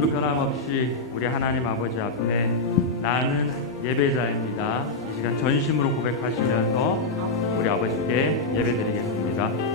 오늘도 변함없이 우리 하나님 아버지 앞에 나는 예배자입니다. 이 시간 전심으로 고백하시면서 우리 아버지께 예배드리겠습니다.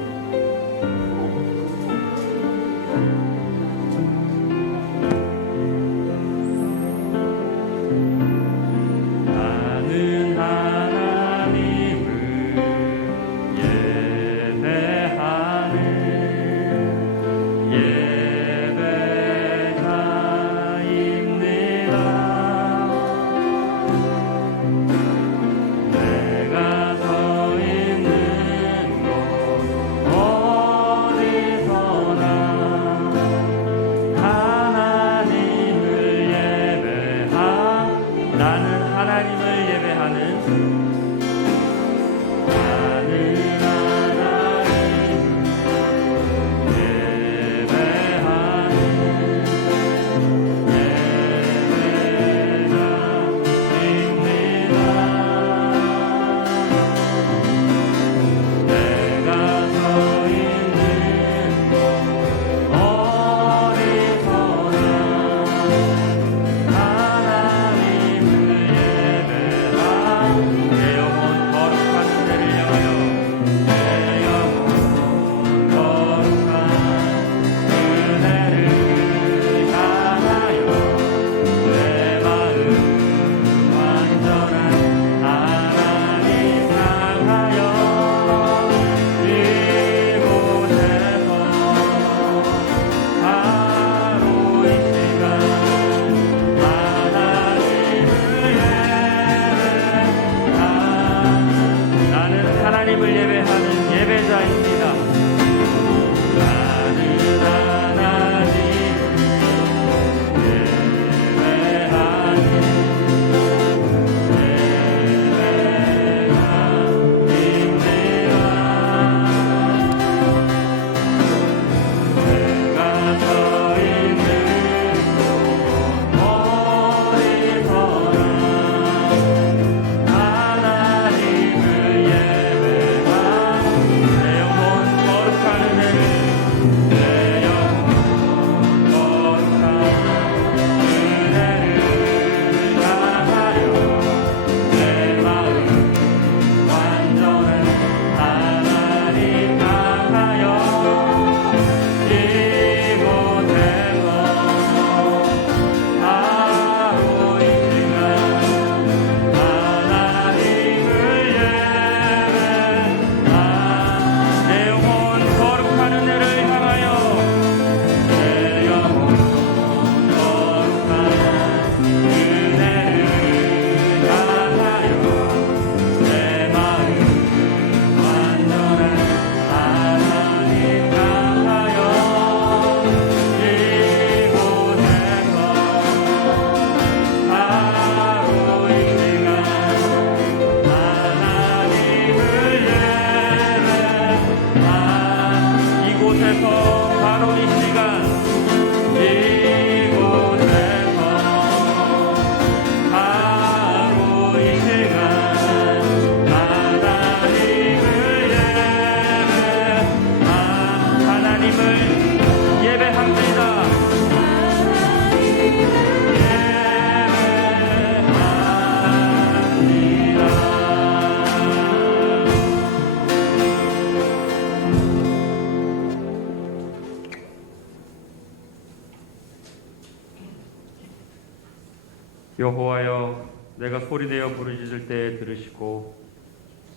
여호와여, 내가 소리내어 부르짖을 때에 들으시고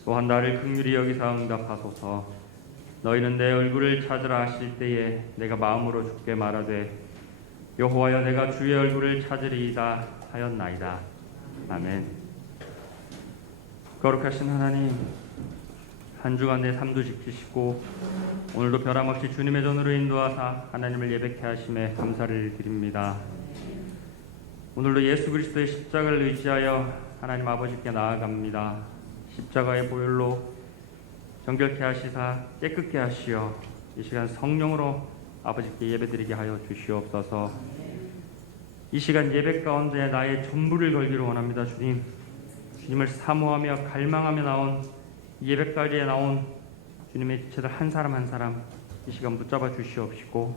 또한 나를 긍휼히 여기사 응답하소서. 너희는 내 얼굴을 찾으라 하실 때에 내가 마음으로 주께 말하되 여호와여, 내가 주의 얼굴을 찾으리이다 하였나이다. 아멘. 거룩하신 하나님, 한 주간 내 삶도 지키시고 오늘도 변함없이 주님의 전으로 인도하사 하나님을 예배케 하심에 감사를 드립니다. 오늘도 예수 그리스도의 십자가를 의지하여 하나님 아버지께 나아갑니다. 십자가의 보혈로 정결케 하시사 깨끗게 하시어 이 시간 성령으로 아버지께 예배드리게 하여 주시옵소서. 이 시간 예배 가운데 나의 전부를 걸기를 원합니다. 주님, 주님을 사모하며 갈망하며 나온 예배까지에 나온 주님의 지체들 한 사람 한 사람 이 시간 붙잡아 주시옵시고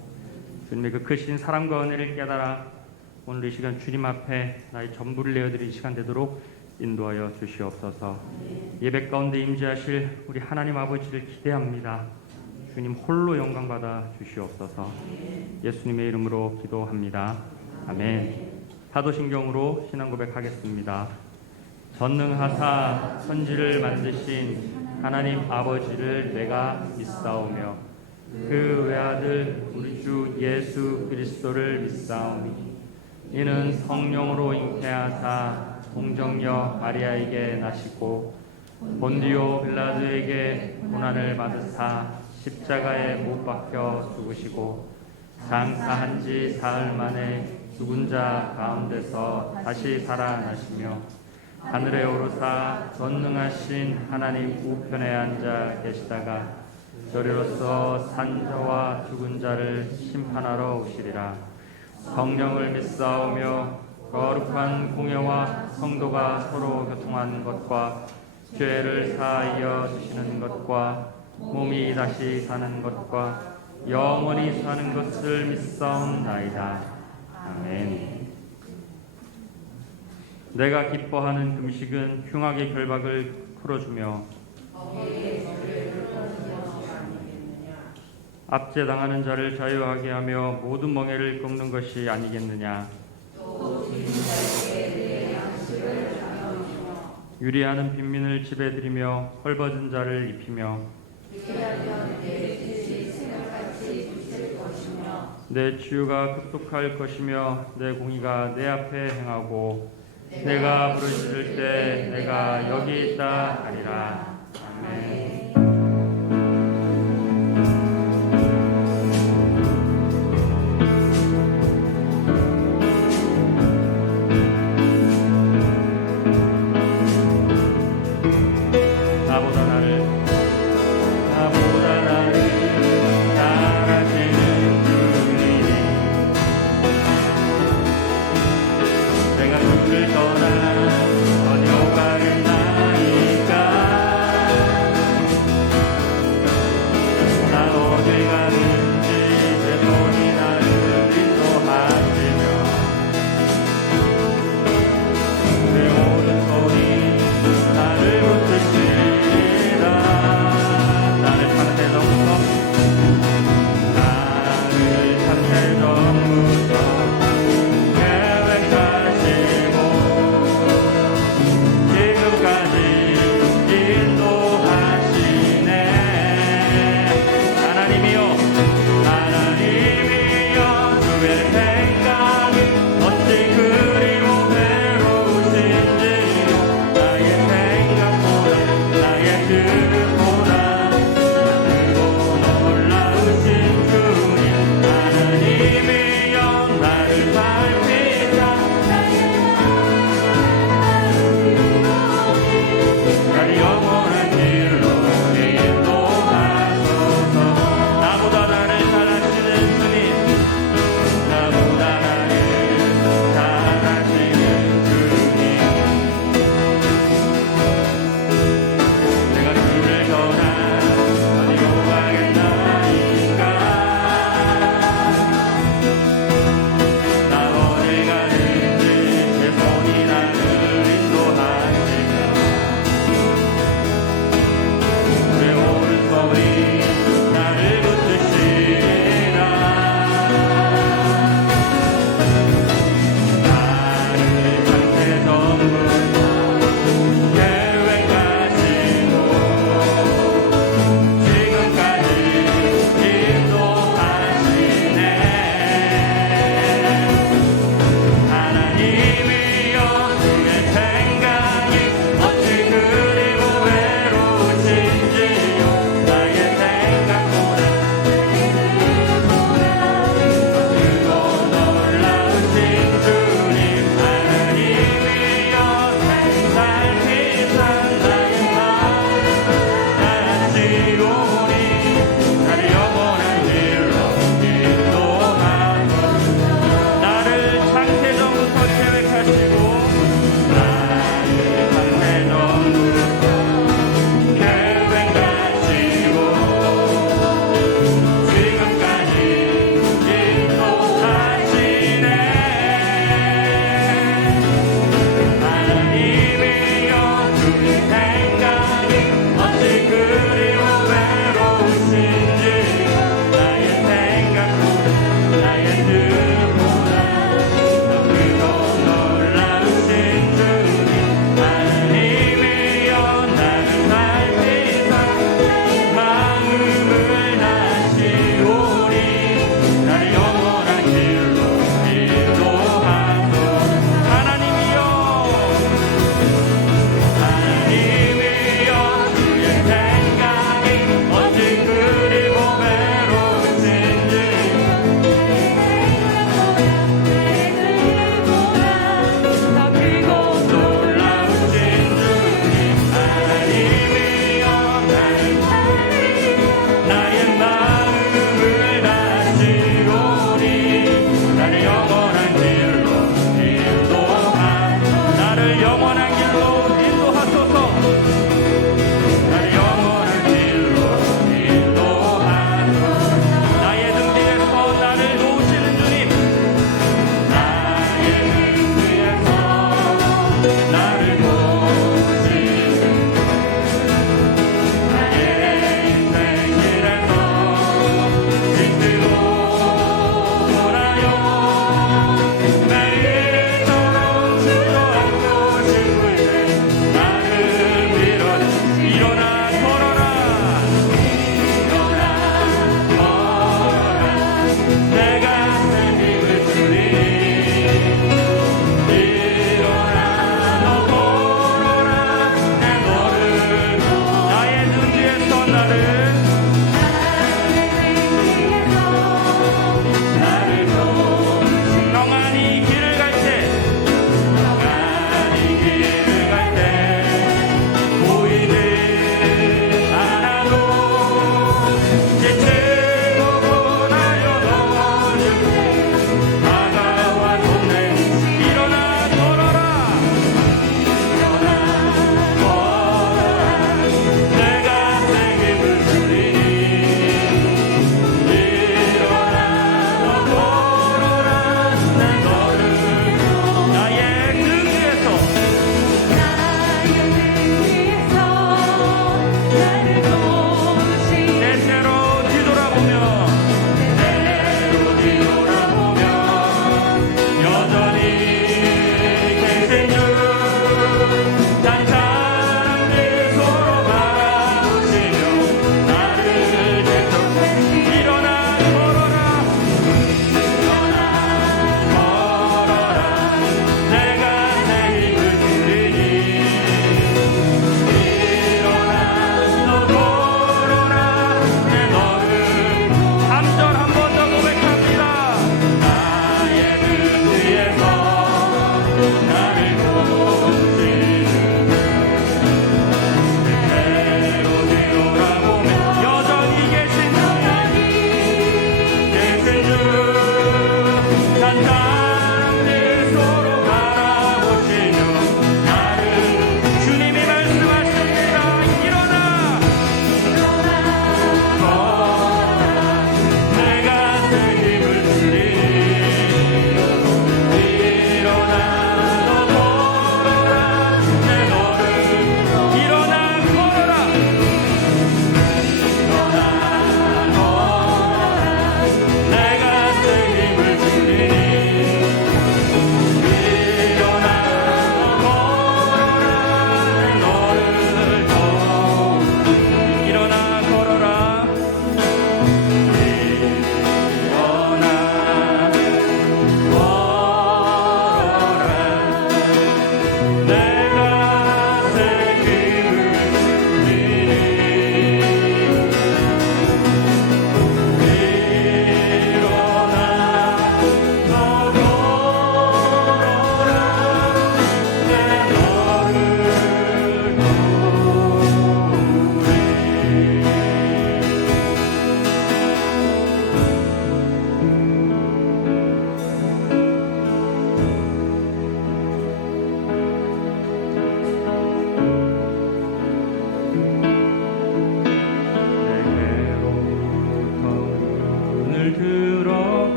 주님의 그 크신 사랑과 은혜를 깨달아 오늘 이 시간 주님 앞에 나의 전부를 내어드릴 시간 되도록 인도하여 주시옵소서. 예배 가운데 임재하실 우리 하나님 아버지를 기대합니다. 주님 홀로 영광 받아 주시옵소서. 예수님의 이름으로 기도합니다. 아멘. 사도신경으로 신앙 고백하겠습니다. 전능하사 천지를 만드신 하나님 아버지를 내가 믿사오며 그 외아들 우리 주 예수 그리스도를 믿사오니 이는 성령으로 잉태하사 동정녀 마리아에게 나시고 본디오 빌라도에게 고난을 받으사 십자가에 못 박혀 죽으시고 장사한 지 사흘 만에 죽은 자 가운데서 다시 살아나시며 하늘에 오르사 전능하신 하나님 우편에 앉아 계시다가 저리로서 산자와 죽은 자를 심판하러 오시리라. 성령을 믿사오며 거룩한 공예와 성도가 서로 교통하는 것과 죄를 사하여 주시는 것과 몸이 다시 사는 것과 영원히 사는 것을 믿사옵나이다. 아멘. 내가 기뻐하는 금식은 흉악의 결박을 풀어주며 압제당하는 자를 자유하게 하며 모든 멍에를 꺾는 것이 아니겠느냐. 유리하는 빈민을 집에 들이며 헐벗은 자를 입히며 내 치유가 급속할 것이며 내 공의가 내 앞에 행하고 내가 부르짖을 때 내가 여기 있다 하리라. 아멘. 나를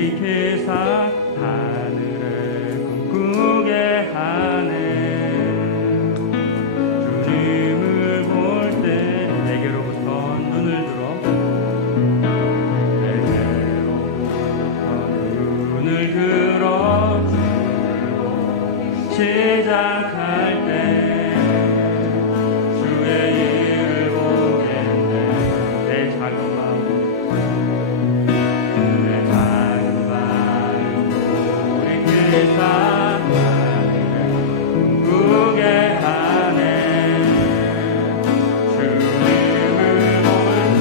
돌이키사 하늘을 꿈꾸게 하네. 주님을 볼 때 내게로부터 눈을 들어 시작할 때 주의 일을 보겠네. 내 작은 마음 돌이키사 꿈꾸게 하네. 주님을 본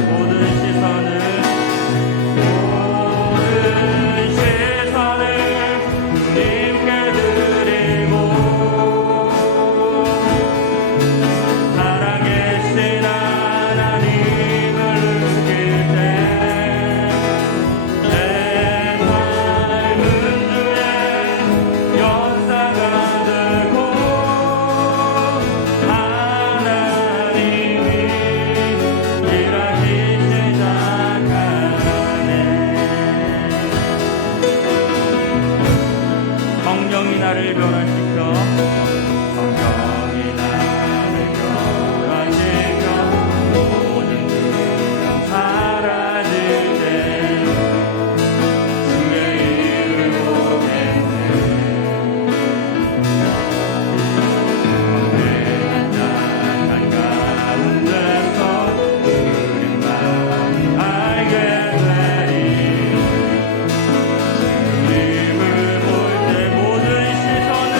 모든 시선을 주님께 드리고 살아계신 하나님을 느낄 때 내 삶은 주의 역사가 되고 하나님이 일하기 시작하네. 성령이 나를 변화시켜 성령이 나를 변화시켜 모든 두려움 사라질 때 주의 일을 보겠네. 내 난장한 가운데서 주님만 알게 되리. 주님을 볼 때 모든 시선을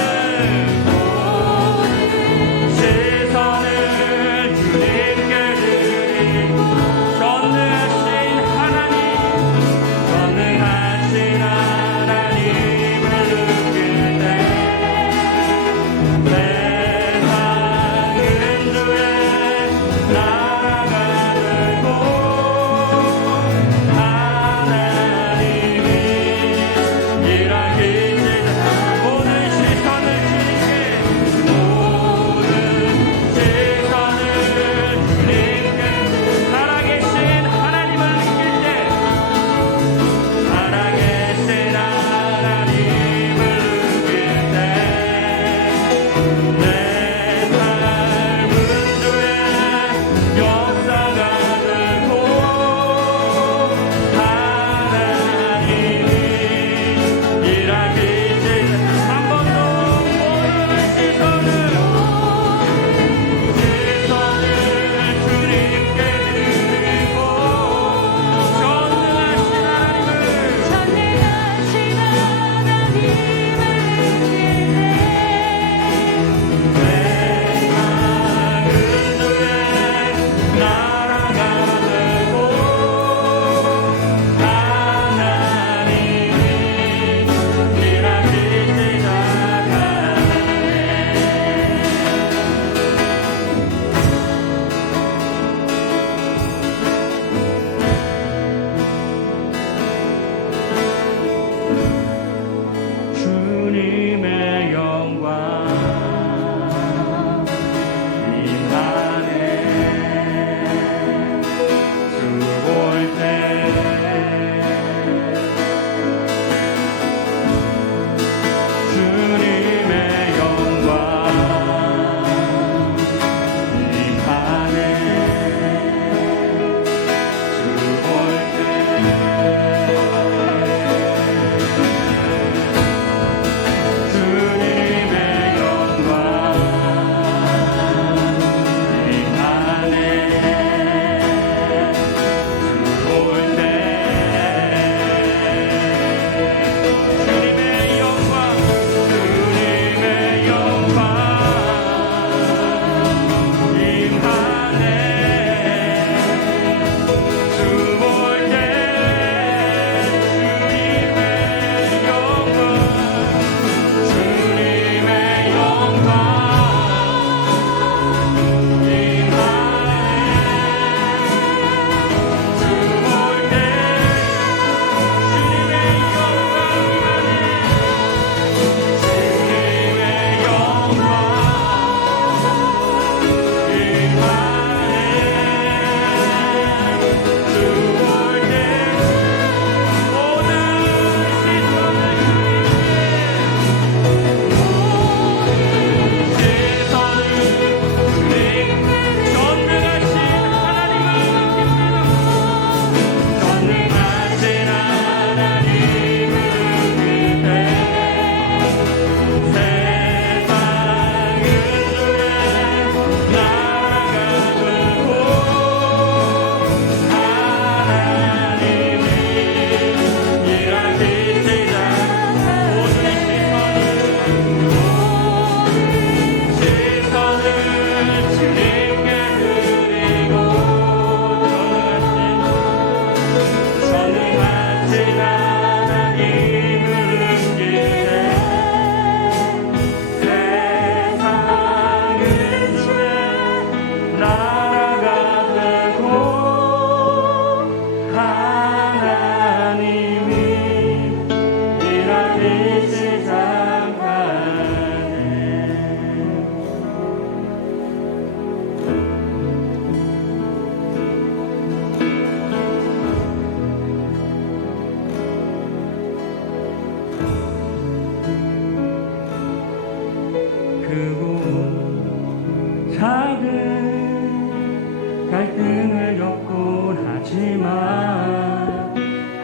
하지만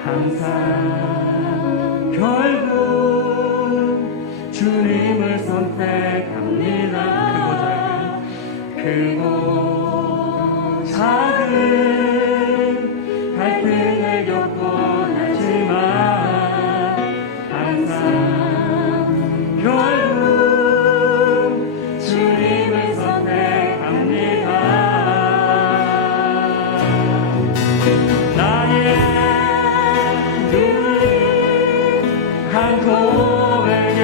항상 결국 주님을 선택합니다. 크고 작은 갈등을 겪곤 하지만 항상 결국 주님을 선택합니다. 나의 눈이 한 고백에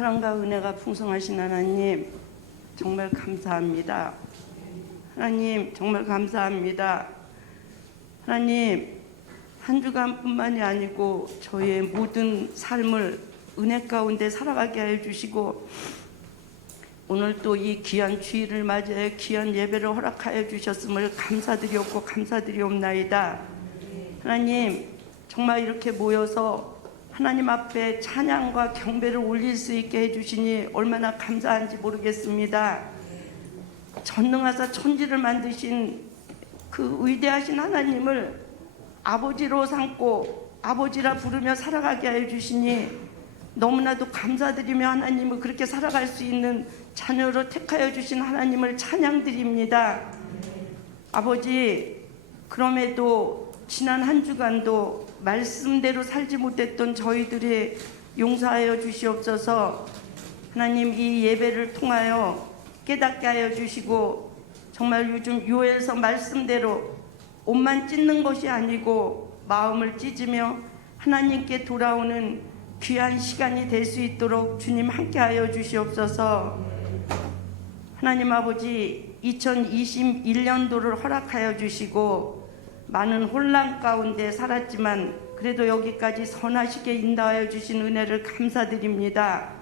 사랑과 은혜가 풍성하신 하나님, 정말 감사합니다. 하나님, 정말 감사합니다. 하나님, 한 주간뿐만이 아니고 저희의 모든 삶을 은혜 가운데 살아가게 하여 주시고, 오늘 또 이 귀한 주일을 맞이해 귀한 예배를 허락하여 주셨음을 감사드리옵고 감사드리옵나이다. 하나님, 정말 이렇게 모여서 하나님 앞에 찬양과 경배를 올릴 수 있게 해주시니 얼마나 감사한지 모르겠습니다. 전능하사 천지를 만드신 그 위대하신 하나님을 아버지로 삼고 아버지라 부르며 살아가게 하여 주시니 너무나도 감사드리며 하나님을 그렇게 살아갈 수 있는 자녀로 택하여 주신 하나님을 찬양드립니다. 아버지, 그럼에도 지난 한 주간도 말씀대로 살지 못했던 저희들이 용서하여 주시옵소서. 하나님, 이 예배를 통하여 깨닫게 하여 주시고, 정말 요즘 교회에서 말씀대로 옷만 찢는 것이 아니고 마음을 찢으며 하나님께 돌아오는 귀한 시간이 될 수 있도록 주님 함께하여 주시옵소서. 하나님 아버지, 2021년도를 허락하여 주시고 많은 혼란 가운데 살았지만 그래도 여기까지 선하시게 인도하여 주신 은혜를 감사드립니다.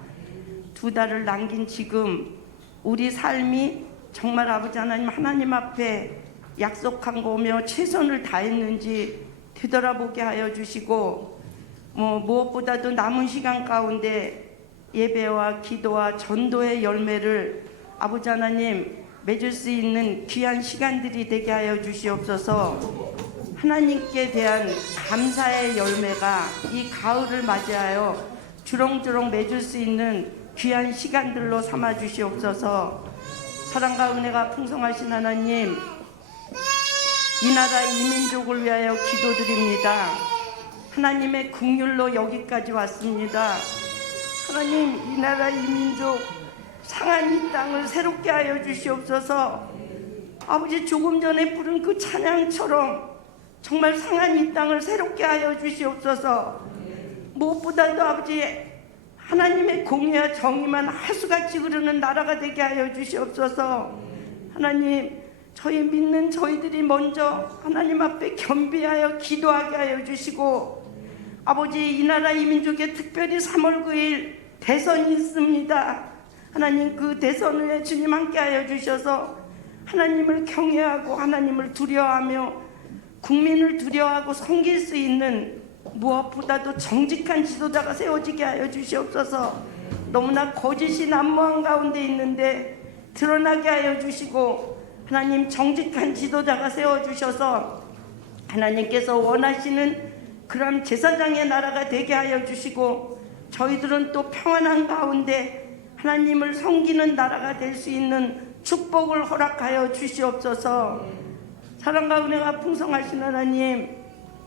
2달을 남긴 지금 우리 삶이 정말 아버지 하나님 앞에 약속한 거며 최선을 다했는지 되돌아보게 하여 주시고, 무엇보다도 남은 시간 가운데 예배와 기도와 전도의 열매를 아버지 하나님 맺을 수 있는 귀한 시간들이 되게 하여 주시옵소서. 하나님께 대한 감사의 열매가 이 가을을 맞이하여 주렁주렁 맺을 수 있는 귀한 시간들로 삼아 주시옵소서. 사랑과 은혜가 풍성하신 하나님, 이 나라 이 민족을 위하여 기도드립니다. 하나님의 긍휼로 여기까지 왔습니다. 하나님, 이 나라 이 민족 상한 이 땅을 새롭게 하여 주시옵소서. 아버지, 조금 전에 부른 그 찬양처럼 정말 상한 이 땅을 새롭게 하여 주시옵소서. 무엇보다도 아버지, 하나님의 공의와 정의만 하수같이 흐르는 나라가 되게 하여 주시옵소서. 하나님, 저희 믿는 저희들이 먼저 하나님 앞에 겸비하여 기도하게 하여 주시고, 아버지, 이 나라 이 민족에 특별히 3월 9일 대선이 있습니다. 하나님, 그 대선 후에 주님 함께하여 주셔서 하나님을 경외하고 하나님을 두려워하며 국민을 두려워하고 섬길 수 있는 무엇보다도 정직한 지도자가 세워지게 하여 주시옵소서. 너무나 거짓이 난무한 가운데 있는데 드러나게 하여 주시고, 하나님, 정직한 지도자가 세워주셔서 하나님께서 원하시는 그런 제사장의 나라가 되게 하여 주시고, 저희들은 또 평안한 가운데 하나님을 섬기는 나라가 될 수 있는 축복을 허락하여 주시옵소서. 사랑과 은혜가 풍성하신 하나님,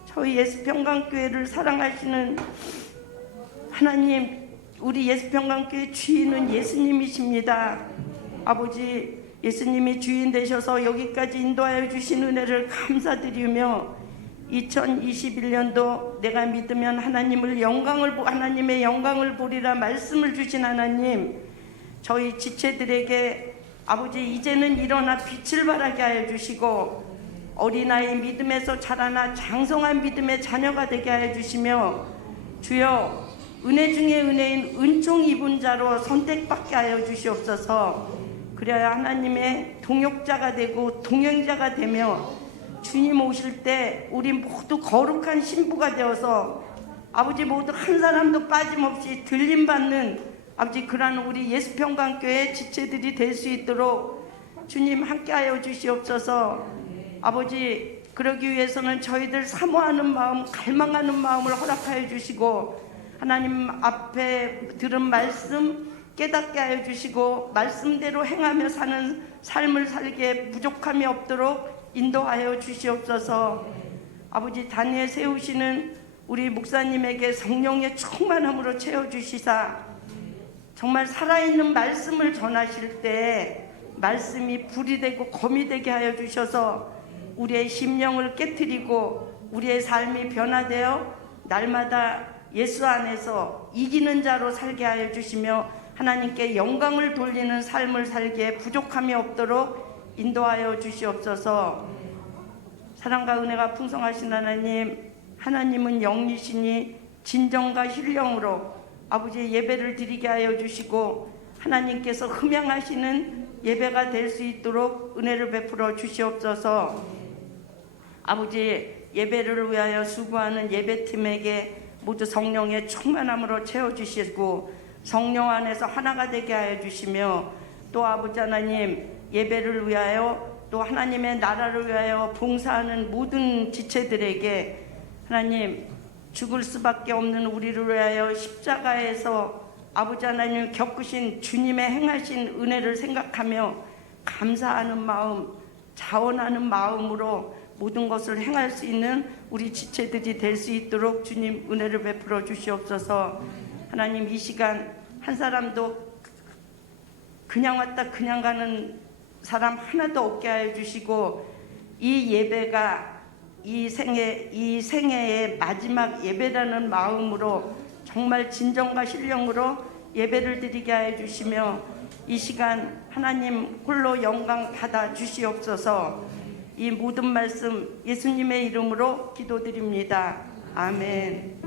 저희 예수평강교회를 사랑하시는 하나님, 우리 예수평강교회 주인은 예수님이십니다. 아버지, 예수님이 주인 되셔서 여기까지 인도하여 주신 은혜를 감사드리며, 2021년도 내가 믿으면 하나님의 영광을 보리라 말씀을 주신 하나님, 저희 지체들에게 아버지 이제는 일어나 빛을 발하게 하여 주시고, 어린아이 믿음에서 자라나 장성한 믿음의 자녀가 되게 하여 주시며, 주여 은혜 중에 은혜인 은총 입은 자로 선택받게 하여 주시옵소서. 그래야 하나님의 동역자가 되고 동행자가 되며 주님 오실 때 우리 모두 거룩한 신부가 되어서 아버지 모두 한 사람도 빠짐없이 들림받는 아버지 그러한 우리 예수평강교회 지체들이 될 수 있도록 주님 함께하여 주시옵소서. 아버지, 그러기 위해서는 저희들 사모하는 마음, 갈망하는 마음을 허락하여 주시고, 하나님 앞에 들은 말씀 깨닫게 하여 주시고, 말씀대로 행하며 사는 삶을 살기에 부족함이 없도록 인도하여 주시옵소서. 아버지, 단위에 세우시는 우리 목사님에게 성령의 충만함으로 채워주시사 정말 살아있는 말씀을 전하실 때 말씀이 불이 되고 검이 되게 하여 주셔서 우리의 심령을 깨트리고 우리의 삶이 변화되어 날마다 예수 안에서 이기는 자로 살게 하여 주시며 하나님께 영광을 돌리는 삶을 살기에 부족함이 없도록 인도하여 주시옵소서. 사랑과 은혜가 풍성하신 하나님, 하나님은 영이시니 진정과 신령으로 아버지의 예배를 드리게 하여 주시고 하나님께서 흠양하시는 예배가 될 수 있도록 은혜를 베풀어 주시옵소서. 아버지, 예배를 위하여 수고하는 예배팀에게 모두 성령의 충만함으로 채워주시고 성령 안에서 하나가 되게 하여 주시며, 또 아버지 하나님, 예배를 위하여 또 하나님의 나라를 위하여 봉사하는 모든 지체들에게 하나님, 죽을 수밖에 없는 우리를 위하여 십자가에서 아버지 하나님 겪으신 주님의 행하신 은혜를 생각하며 감사하는 마음, 자원하는 마음으로 모든 것을 행할 수 있는 우리 지체들이 될 수 있도록 주님 은혜를 베풀어 주시옵소서. 하나님, 이 시간 한 사람도 그냥 왔다 그냥 가는 사람 하나도 없게 하여 주시고, 이 예배가 이 생애의 마지막 예배라는 마음으로 정말 진정과 신령으로 예배를 드리게 하여 주시며, 이 시간 하나님 홀로 영광 받아 주시옵소서. 이 모든 말씀 예수님의 이름으로 기도드립니다. 아멘.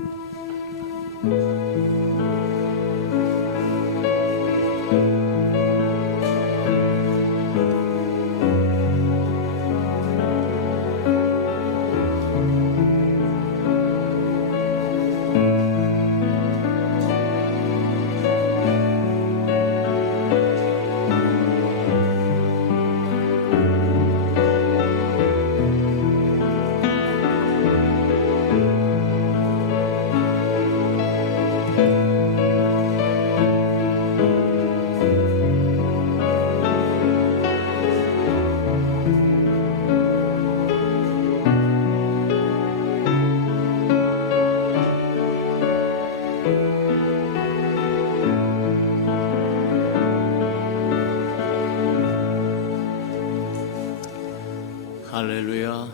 할렐루야.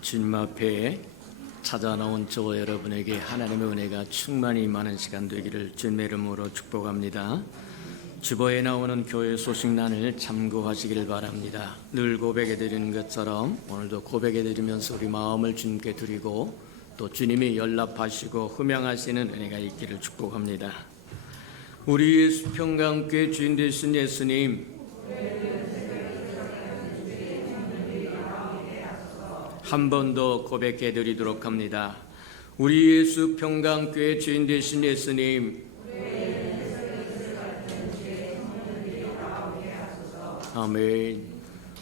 주님 앞에 찾아나온 저와 여러분에게 하나님의 은혜가 충만히 임하는 시간 되기를 주님의 이름으로 축복합니다. 주보에 나오는 교회 소식란을 참고하시길 바랍니다. 늘 고백해 드리는 것처럼 오늘도 고백해 드리면서 우리 마음을 주님께 드리고 또 주님이 연락하시고 흠양하시는 은혜가 있기를 축복합니다. 우리 예수 평강교회 주인 되신 예수님, 한 번 더 고백해 드리도록 합니다. 우리 예수 평강교회 주인 되신 예수님, 아멘.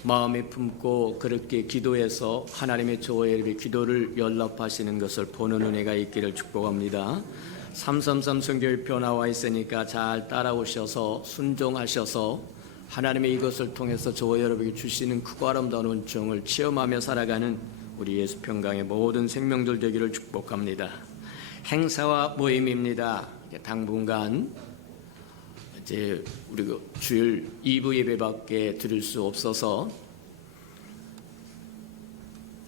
마음에 품고 그렇게 기도해서 하나님의 저와 여러분의 기도를 연락하시는 것을 보는 은혜가 있기를 축복합니다. 333 성경표 나와 있으니까 잘 따라오셔서 순종하셔서 하나님의 이것을 통해서 저와 여러분에게 주시는 크고 아름다운 은총을 체험하며 살아가는 우리 예수 평강의 모든 생명들 되기를 축복합니다. 행사와 모임입니다. 당분간 이제 우리 주일 2부 예배밖에 드릴 수 없어서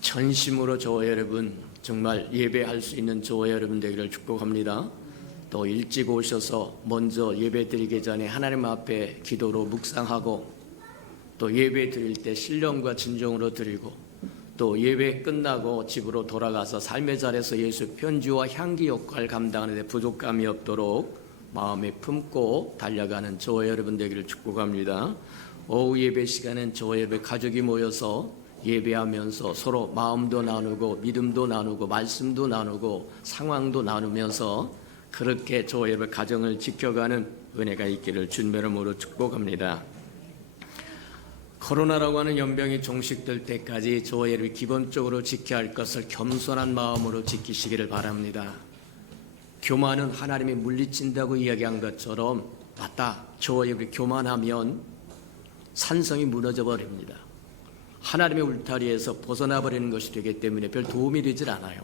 전심으로 저와 여러분 정말 예배할 수 있는 저와 여러분 되기를 축복합니다. 또 일찍 오셔서 먼저 예배 드리기 전에 하나님 앞에 기도로 묵상하고 또 예배 드릴 때 신령과 진정으로 드리고 또 예배 끝나고 집으로 돌아가서 삶의 자리에서 예수 편지와 향기 역할을 감당하는 데 부족함이 없도록 마음에 품고 달려가는 저와 여러분 되기를 축복합니다. 오후 예배 시간엔 저와 예배 가족이 모여서 예배하면서 서로 마음도 나누고 믿음도 나누고 말씀도 나누고 상황도 나누면서 그렇게 저와 여러분 가정을 지켜가는 은혜가 있기를 주님의 이름으로 축복합니다. 코로나라고 하는 연병이 종식될 때까지 저와 여러분이 기본적으로 지켜야 할 것을 겸손한 마음으로 지키시기를 바랍니다. 교만은 하나님이 물리친다고 이야기한 것처럼 맞다. 저와 여러분이 교만하면 산성이 무너져 버립니다. 하나님의 울타리에서 벗어나 버리는 것이 되기 때문에 별 도움이 되질 않아요.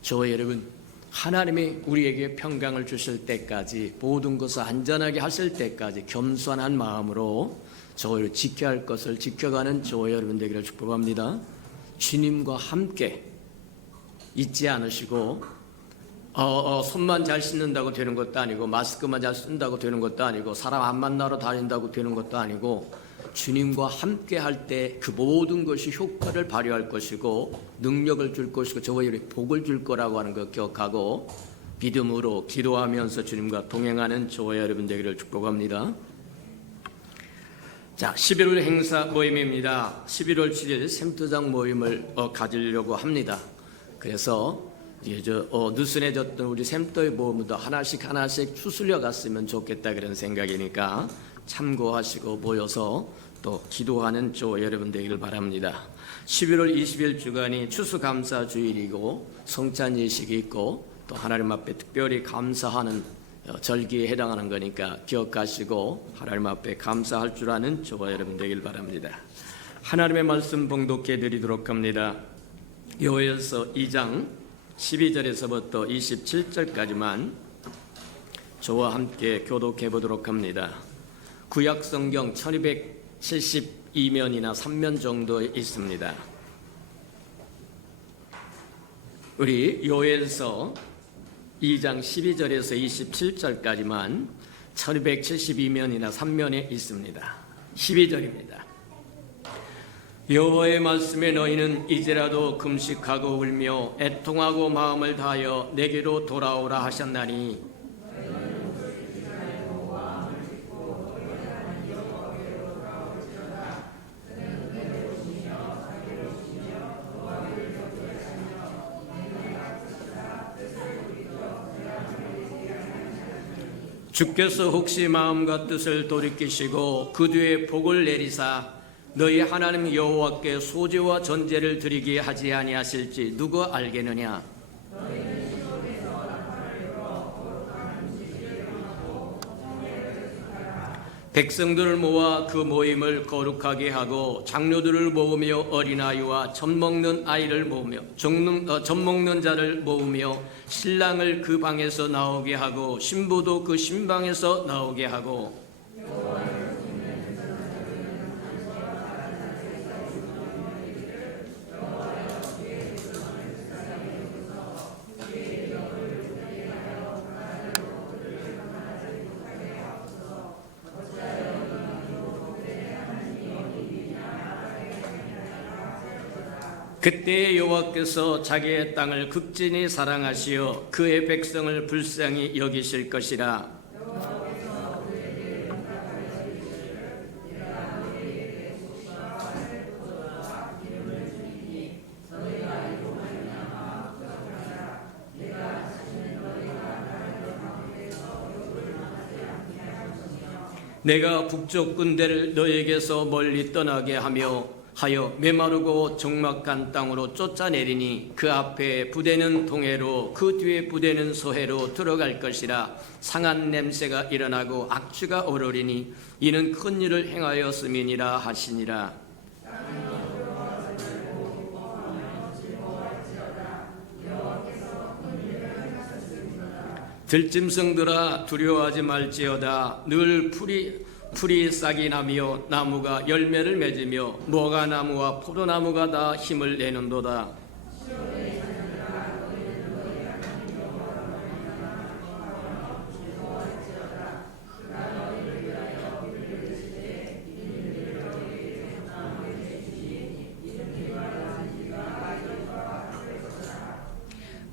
저와 여러분, 하나님이 우리에게 평강을 주실 때까지 모든 것을 안전하게 하실 때까지 겸손한 마음으로 저를 지켜야 할 것을 지켜가는 저와 여러분 되기를 축복합니다. 주님과 함께 잊지 않으시고 손만 잘 씻는다고 되는 것도 아니고 마스크만 잘 쓴다고 되는 것도 아니고 사람 안 만나러 다닌다고 되는 것도 아니고 주님과 함께 할 때 그 모든 것이 효과를 발휘할 것이고 능력을 줄 것이고 저희에게 복을 줄 거라고 하는 것 기억하고 믿음으로 기도하면서 주님과 동행하는 저와 여러분 되기를 축복합니다. 자, 11월 행사 모임입니다. 11월 7일 샘터장 모임을 가지려고 합니다. 그래서 느슨해졌던 우리 샘터의 모임도 하나씩 추슬려 갔으면 좋겠다 그런 생각이니까 참고하시고 모여서 또 기도하는 저 여러분 되기를 바랍니다. 11월 20일 주간이 추수감사 주일이고 성찬 예식이 있고 또 하나님 앞에 특별히 감사하는 절기에 해당하는 거니까 기억하시고 하나님 앞에 감사할 줄 아는 저와 여러분 되길 바랍니다. 하나님의 말씀 봉독해 드리도록 합니다. 요엘서 2장 12절에서부터 27절까지만 저와 함께 교독해 보도록 합니다. 구약 성경 1272면이나 3면 정도 있습니다. 우리 요엘서 2장 12절에서 27절까지만 1272면이나 3면에 있습니다. 12절입니다. 여호와의 말씀에 너희는 이제라도 금식하고 울며 애통하고 마음을 다하여 내게로 돌아오라 하셨나니 주께서 혹시 마음과 뜻을 돌이키시고 그 뒤에 복을 내리사 너희 하나님 여호와께 소제와 전제를 드리게 하지 아니하실지 누가 알겠느냐. 백성들을 모아 그 모임을 거룩하게 하고 장로들을 모으며 어린아이와 젖먹는 아이를 모으며 젖먹는 자를 모으며 신랑을 그 방에서 나오게 하고 신부도 그 신방에서 나오게 하고 그때 여호와께서 자기의 땅을 극진히 사랑하시어 그의 백성을 불쌍히 여기실 것이라. 내가 북쪽 군대를 너에게서 멀리 떠나게 하여 메마르고 적막한 땅으로 쫓아내리니 그 앞에 부대는 동해로 그 뒤에 부대는 서해로 들어갈 것이라. 상한 냄새가 일어나고 악취가 오르리니 이는 큰 일을 행하였음이니라 하시니라. 들짐승들아 두려워하지 말지어다. 늘 풀이 싹이 나며 나무가 열매를 맺으며 무화과나무와 포도나무가 다 힘을 내는도다.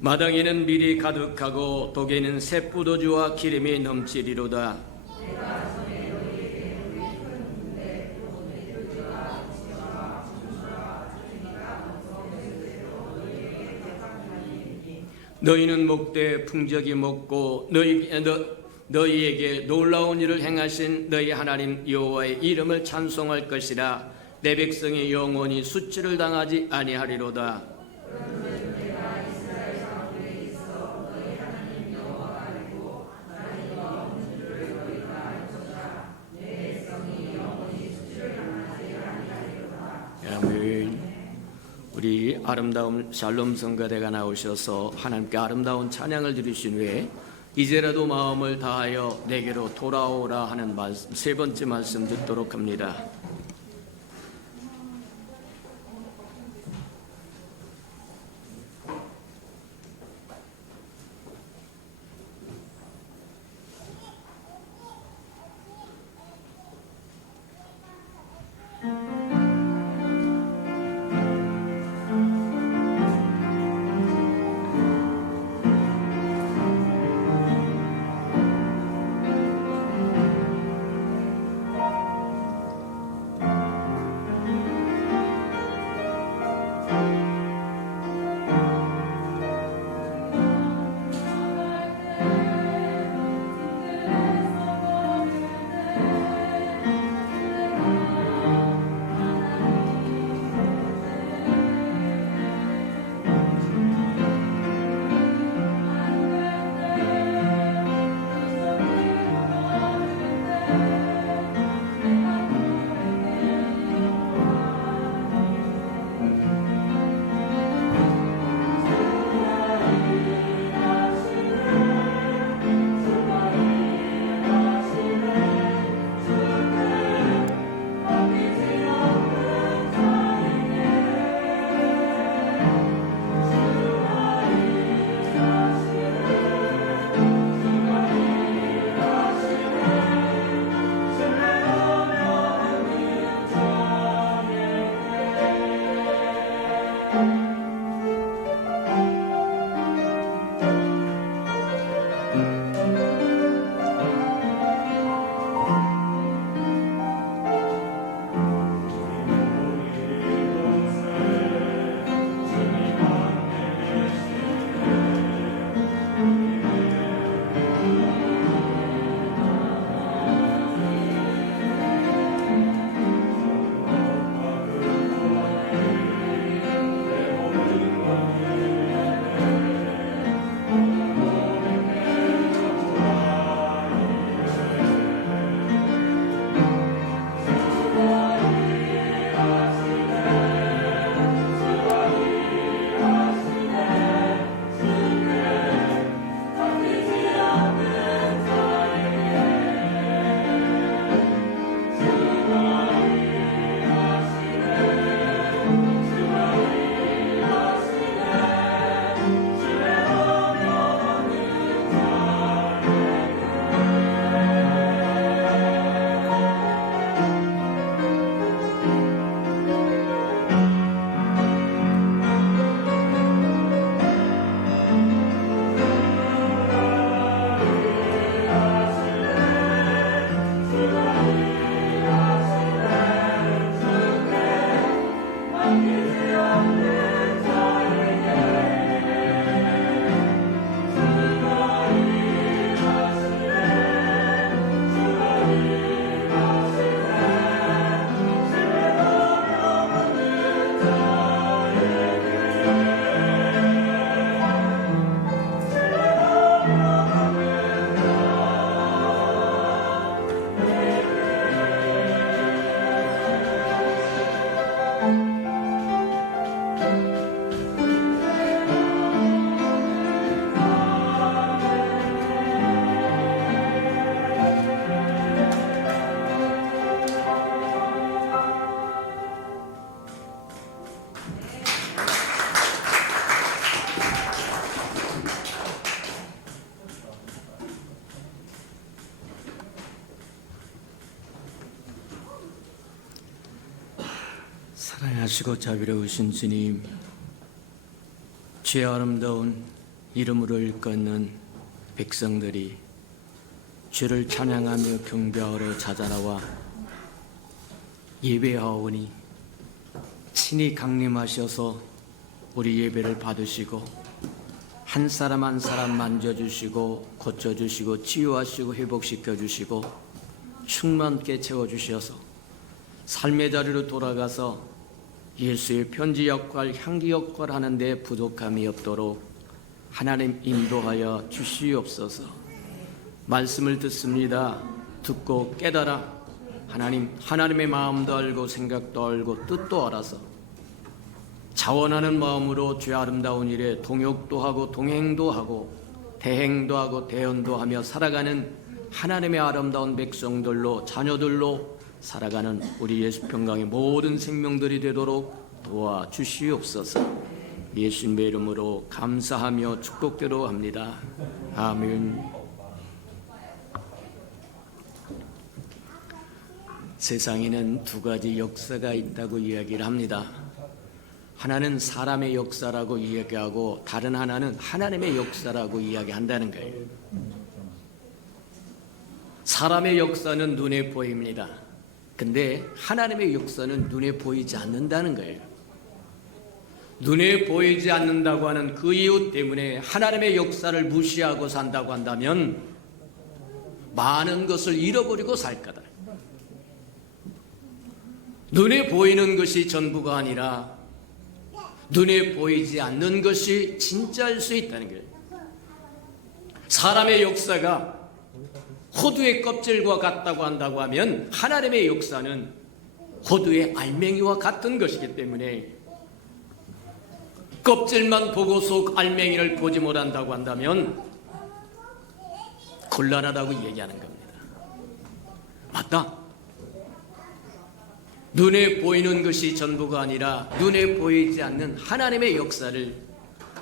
마당에는 밀이 가득하고 독에는 새뿌도주와 기름이 넘치리로다. 너희는 목되 풍족이 먹고 너희에게 놀라운 일을 행하신 너희 하나님 여호와의 이름을 찬송할 것이라. 내 백성이 영원히 수치를 당하지 아니하리로다. 우리 아름다운 샬롬 성가대가 나오셔서 하나님께 아름다운 찬양을 드리신 후에 이제라도 마음을 다하여 내게로 돌아오라 하는 말씀, 세 번째 말씀 듣도록 합니다. 사랑하시고 자비로우신 주님, 죄 아름다운 이름으로 일컫는 백성들이 주를 찬양하며 경배하러 찾아나와 예배하오니 친히 강림하셔서 우리 예배를 받으시고 한 사람 한 사람 만져주시고 고쳐주시고 치유하시고 회복시켜주시고 충만케 채워주셔서 삶의 자리로 돌아가서 예수의 편지 역할, 향기 역할 하는데 부족함이 없도록 하나님 인도하여 주시옵소서. 말씀을 듣습니다. 듣고 깨달아 하나님의 마음도 알고 생각도 알고 뜻도 알아서 자원하는 마음으로 죄 아름다운 일에 동역도 하고 동행도 하고 대행도 하고 대언도 하며 살아가는 하나님의 아름다운 백성들로 자녀들로 살아가는 우리 예수 평강의 모든 생명들이 되도록 도와주시옵소서. 예수님의 이름으로 감사하며 축복대로 합니다. 아멘. 세상에는 두 가지 역사가 있다고 이야기를 합니다. 하나는 사람의 역사라고 이야기하고 다른 하나는 하나님의 역사라고 이야기한다는 거예요. 사람의 역사는 눈에 보입니다. 근데 하나님의 역사는 눈에 보이지 않는다는 거예요. 눈에 보이지 않는다고 하는 그 이유 때문에 하나님의 역사를 무시하고 산다고 한다면 많은 것을 잃어버리고 살 거다. 눈에 보이는 것이 전부가 아니라 눈에 보이지 않는 것이 진짜일 수 있다는 거예요. 사람의 역사가 호두의 껍질과 같다고 한다고 하면 하나님의 역사는 호두의 알맹이와 같은 것이기 때문에 껍질만 보고 속 알맹이를 보지 못한다고 한다면 곤란하다고 얘기하는 겁니다. 맞다. 눈에 보이는 것이 전부가 아니라 눈에 보이지 않는 하나님의 역사를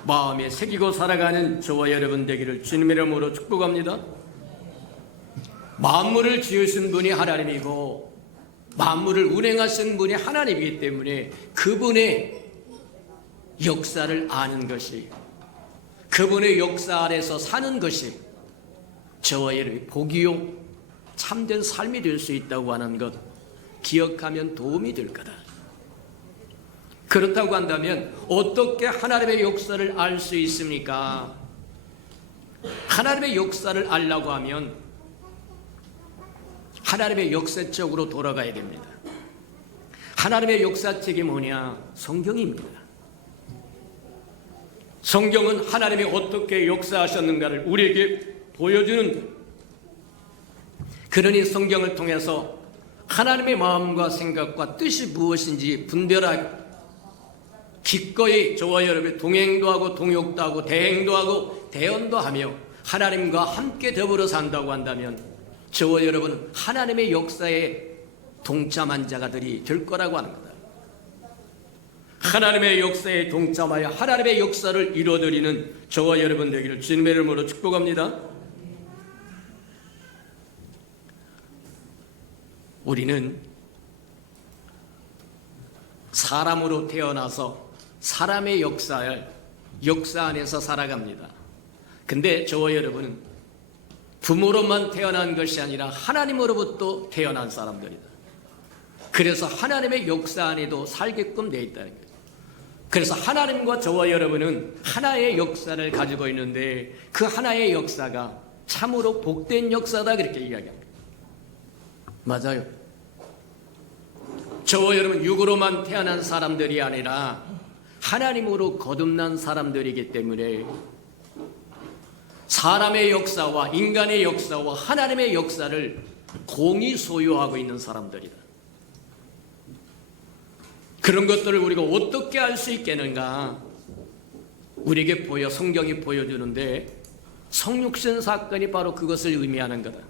마음에 새기고 살아가는 저와 여러분 되기를 주님의 이름으로 축복합니다. 만물을 지으신 분이 하나님이고 만물을 운행하신 분이 하나님이기 때문에 그분의 역사를 아는 것이, 그분의 역사 아래서 사는 것이 저와 여러분의 복이요 참된 삶이 될 수 있다고 하는 것 기억하면 도움이 될 거다. 그렇다고 한다면 어떻게 하나님의 역사를 알 수 있습니까? 하나님의 역사를 알려고 하면 하나님의 역사책으로 돌아가야 됩니다. 하나님의 역사책이 뭐냐? 성경입니다. 성경은 하나님이 어떻게 역사하셨는가를 우리에게 보여주는, 그러니 성경을 통해서 하나님의 마음과 생각과 뜻이 무엇인지 분별하고 기꺼이 저와 여러분의 동행도 하고 동역도 하고 대행도 하고 대언도 하며 하나님과 함께 더불어 산다고 한다면 저와 여러분은 하나님의 역사에 동참한 자가들이 될 거라고 하는 거다. 하나님의 역사에 동참하여 하나님의 역사를 이루어드리는 저와 여러분 되기를 주님의 이름으로 축복합니다. 우리는 사람으로 태어나서 사람의 역사 안에서 살아갑니다. 근데 저와 여러분은 부모로만 태어난 것이 아니라 하나님으로부터 태어난 사람들이다. 그래서 하나님의 역사 안에도 살게끔 되어 있다는 거예요. 그래서 하나님과 저와 여러분은 하나의 역사를 가지고 있는데 그 하나의 역사가 참으로 복된 역사다, 그렇게 이야기합니다. 맞아요. 저와 여러분 육으로만 태어난 사람들이 아니라 하나님으로 거듭난 사람들이기 때문에 사람의 역사와 인간의 역사와 하나님의 역사를 공히 소유하고 있는 사람들이다. 그런 것들을 우리가 어떻게 알 수 있겠는가? 우리에게 성경이 보여주는데 성육신 사건이 바로 그것을 의미하는 거다.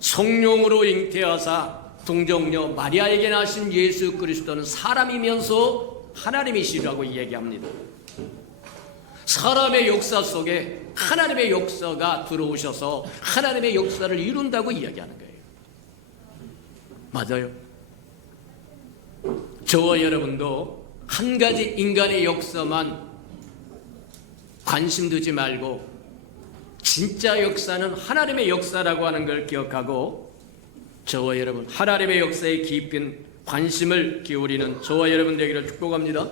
성령으로 잉태하사 동정녀 마리아에게 나신 예수 그리스도는 사람이면서 하나님이시라고 이야기합니다. 사람의 역사 속에 하나님의 역사가 들어오셔서 하나님의 역사를 이룬다고 이야기하는 거예요. 맞아요. 저와 여러분도 한 가지 인간의 역사만 관심 두지 말고 진짜 역사는 하나님의 역사라고 하는 걸 기억하고 저와 여러분 하나님의 역사에 깊은 관심을 기울이는 저와 여러분 되기를 축복합니다.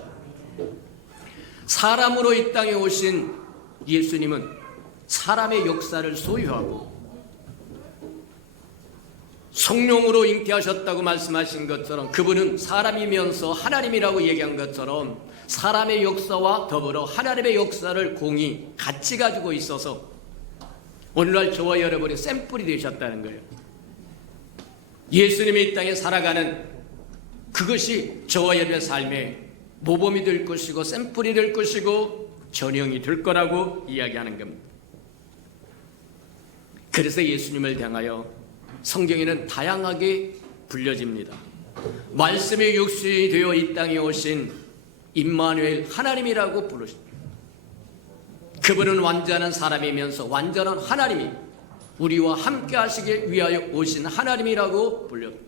사람으로 이 땅에 오신 예수님은 사람의 역사를 소유하고 성령으로 잉태하셨다고 말씀하신 것처럼 그분은 사람이면서 하나님이라고 얘기한 것처럼 사람의 역사와 더불어 하나님의 역사를 공히 같이 가지고 있어서 오늘날 저와 여러분이 샘플이 되셨다는 거예요. 예수님이 이 땅에 살아가는 그것이 저와 여러분의 삶의 모범이 될 것이고 샘플이 될 것이고 전형이 될 거라고 이야기하는 겁니다. 그래서 예수님을 향하여 성경에는 다양하게 불려집니다. 말씀이 육신이 되어 이 땅에 오신 임마누엘 하나님이라고 부르십니다. 그분은 완전한 사람이면서 완전한 하나님이 우리와 함께 하시기 위하여 오신 하나님이라고 불립니다.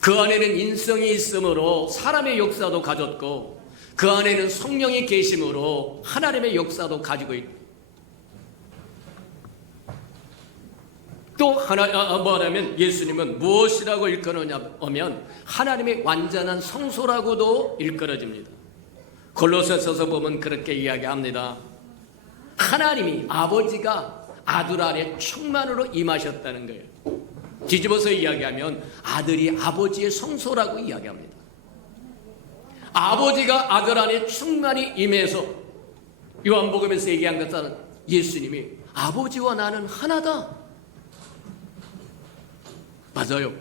그 안에는 인성이 있으므로 사람의 역사도 가졌고 그 안에는 성령이 계심으로 하나님의 역사도 가지고 있고 또 하나 말하면 예수님은 무엇이라고 일컬어냐 하면 하나님의 완전한 성소라고도 일컬어집니다. 골로새서서 보면 그렇게 이야기합니다. 하나님이 아버지가 아들 안에 충만으로 임하셨다는 거예요. 뒤집어서 이야기하면 아들이 아버지의 성소라고 이야기합니다. 아버지가 아들 안에 충만히 임해서 요한복음에서 얘기한 것처럼 예수님이 아버지와 나는 하나다. 맞아요.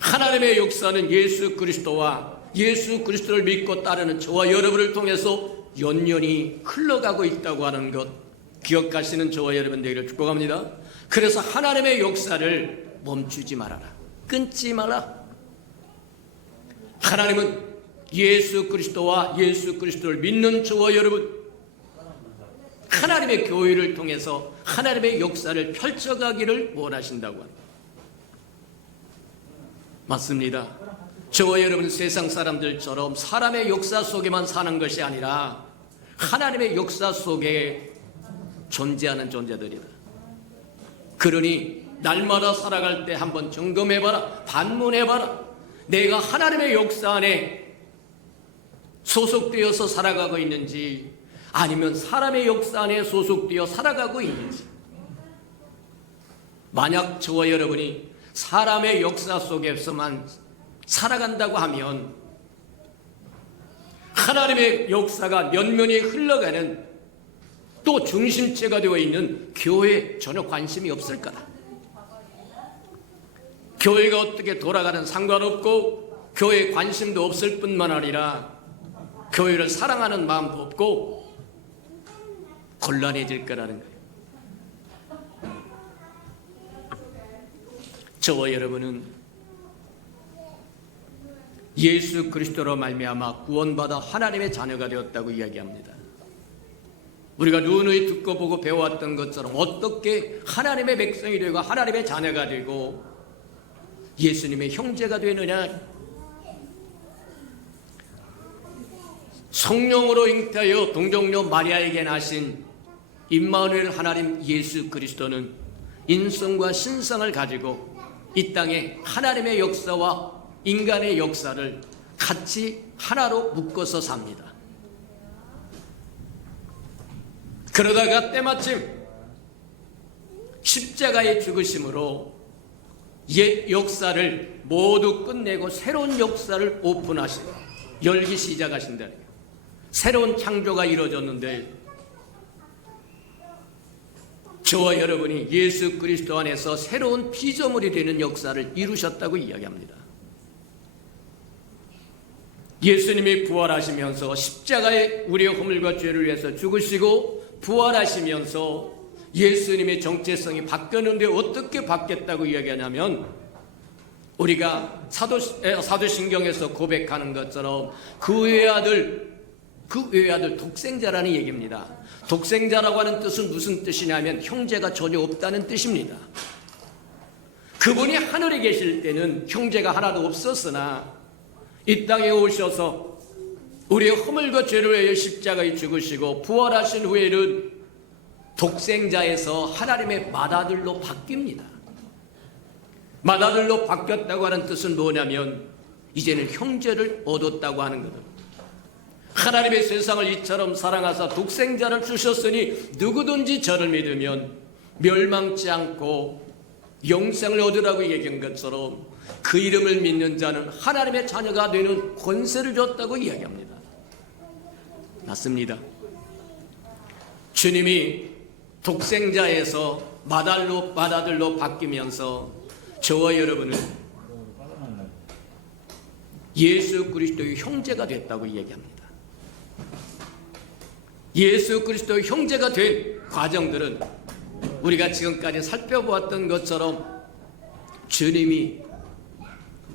하나님의 역사는 예수 그리스도와 예수 그리스도를 믿고 따르는 저와 여러분을 통해서 연연히 흘러가고 있다고 하는 것 기억하시는 저와 여러분 되기를 축복합니다. 그래서 하나님의 역사를 멈추지 말아라. 끊지 마라. 하나님은 예수 그리스도와 예수 그리스도를 믿는 저와 여러분 하나님의 교회를 통해서 하나님의 역사를 펼쳐가기를 원하신다고 합니다. 맞습니다. 저와 여러분 세상 사람들처럼 사람의 역사 속에만 사는 것이 아니라 하나님의 역사 속에 존재하는 존재들이다. 그러니 날마다 살아갈 때 한번 점검해봐라. 반문해봐라. 내가 하나님의 역사 안에 소속되어서 살아가고 있는지 아니면 사람의 역사 안에 소속되어 살아가고 있는지. 만약 저와 여러분이 사람의 역사 속에서만 살아간다고 하면 하나님의 역사가 면면히 흘러가는 또 중심체가 되어 있는 교회에 전혀 관심이 없을 거다. 교회가 어떻게 돌아가는 상관없고 교회에 관심도 없을 뿐만 아니라 교회를 사랑하는 마음도 없고 곤란해질 거라는 거예요. 저와 여러분은 예수 그리스도로 말미암아 구원받아 하나님의 자녀가 되었다고 이야기합니다. 우리가 누누이 듣고 보고 배워왔던 것처럼 어떻게 하나님의 백성이 되고 하나님의 자녀가 되고 예수님의 형제가 되느냐. 성령으로 잉태하여 동정녀 마리아에게 나신 임마누엘 하나님 예수 그리스도는 인성과 신성을 가지고 이 땅에 하나님의 역사와 인간의 역사를 같이 하나로 묶어서 삽니다. 그러다가 때마침 십자가의 죽으심으로 옛 역사를 모두 끝내고 새로운 역사를 오픈하시고 열기 시작하신다는 거예요. 새로운 창조가 이루어졌는데 저와 여러분이 예수 그리스도 안에서 새로운 피조물이 되는 역사를 이루셨다고 이야기합니다. 예수님이 부활하시면서 십자가에 우리의 허물과 죄를 위해서 죽으시고 부활하시면서 예수님의 정체성이 바뀌었는데 어떻게 바뀌었다고 이야기하냐면 우리가 사도신경에서 고백하는 것처럼 그 외아들 독생자라는 얘기입니다. 독생자라고 하는 뜻은 무슨 뜻이냐면 형제가 전혀 없다는 뜻입니다. 그분이 하늘에 계실 때는 형제가 하나도 없었으나 이 땅에 오셔서 우리의 허물과 죄를 위하여 십자가에 죽으시고 부활하신 후에는 독생자에서 하나님의 맏아들로 바뀝니다. 맏아들로 바뀌었다고 하는 뜻은 뭐냐면 이제는 형제를 얻었다고 하는 겁니다. 하나님의 세상을 이처럼 사랑하사 독생자를 주셨으니 누구든지 저를 믿으면 멸망치 않고 영생을 얻으라고 얘기한 것처럼 그 이름을 믿는 자는 하나님의 자녀가 되는 권세를 줬다고 이야기합니다. 맞습니다. 주님이 독생자에서 맏아들로 바뀌면서 저와 여러분은 예수 그리스도의 형제가 됐다고 이야기합니다. 예수 그리스도의 형제가 된 과정들은 우리가 지금까지 살펴보았던 것처럼 주님이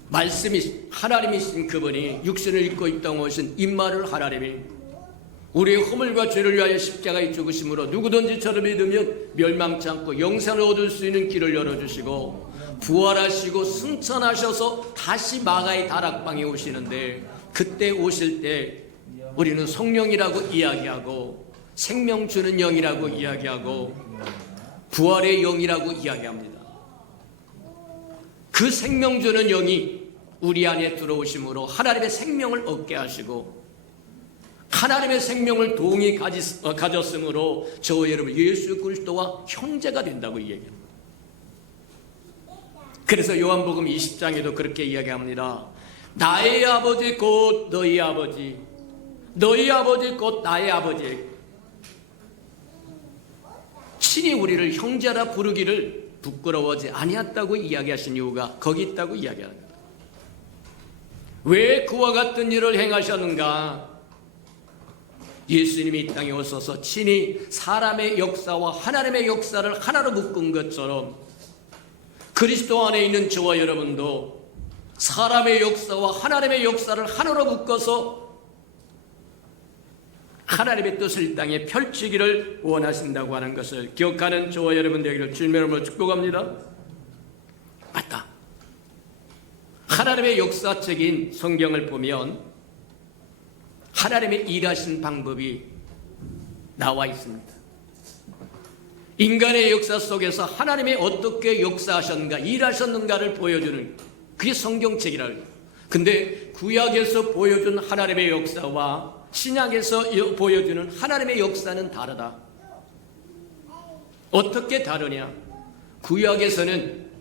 말씀이 하나님이신 그분이 육신을 입고 이 땅에 오신 임마를 하나님이 우리의 허물과 죄를 위하여 십자가에 죽으심으로 누구든지 저를 믿으면 멸망치 않고 영생을 얻을 수 있는 길을 열어주시고 부활하시고 승천하셔서 다시 마가의 다락방에 오시는데 그때 오실 때 우리는 성령이라고 이야기하고 생명 주는 영이라고 이야기하고 부활의 영이라고 이야기합니다. 그 생명 주는 영이 우리 안에 들어오심으로 하나님의 생명을 얻게 하시고 하나님의 생명을 동이 가졌으므로 저와 여러분 예수 그리스도와 형제가 된다고 이야기합니다. 그래서 요한복음 20장에도 그렇게 이야기합니다. 나의 아버지 곧 너희 아버지, 너희 아버지 곧 나의 아버지. 친히 우리를 형제라 부르기를 부끄러워하지 아니했다고 이야기하신 이유가 거기 있다고 이야기합니다. 왜 그와 같은 일을 행하셨는가? 예수님이 이 땅에 오셔서 친히 사람의 역사와 하나님의 역사를 하나로 묶은 것처럼 그리스도 안에 있는 저와 여러분도 사람의 역사와 하나님의 역사를 하나로 묶어서 하나님의 뜻을 이 땅에 펼치기를 원하신다고 하는 것을 기억하는 저와 여러분 되기를 주님의 이름으로 축복합니다. 맞다. 하나님의 역사적인 성경을 보면 하나님의 일하신 방법이 나와 있습니다. 인간의 역사 속에서 하나님이 어떻게 역사하셨는가, 일하셨는가를 보여주는 그게 성경책이라고 해요. 근데 구약에서 보여준 하나님의 역사와 신약에서 보여주는 하나님의 역사는 다르다. 어떻게 다르냐? 구약에서는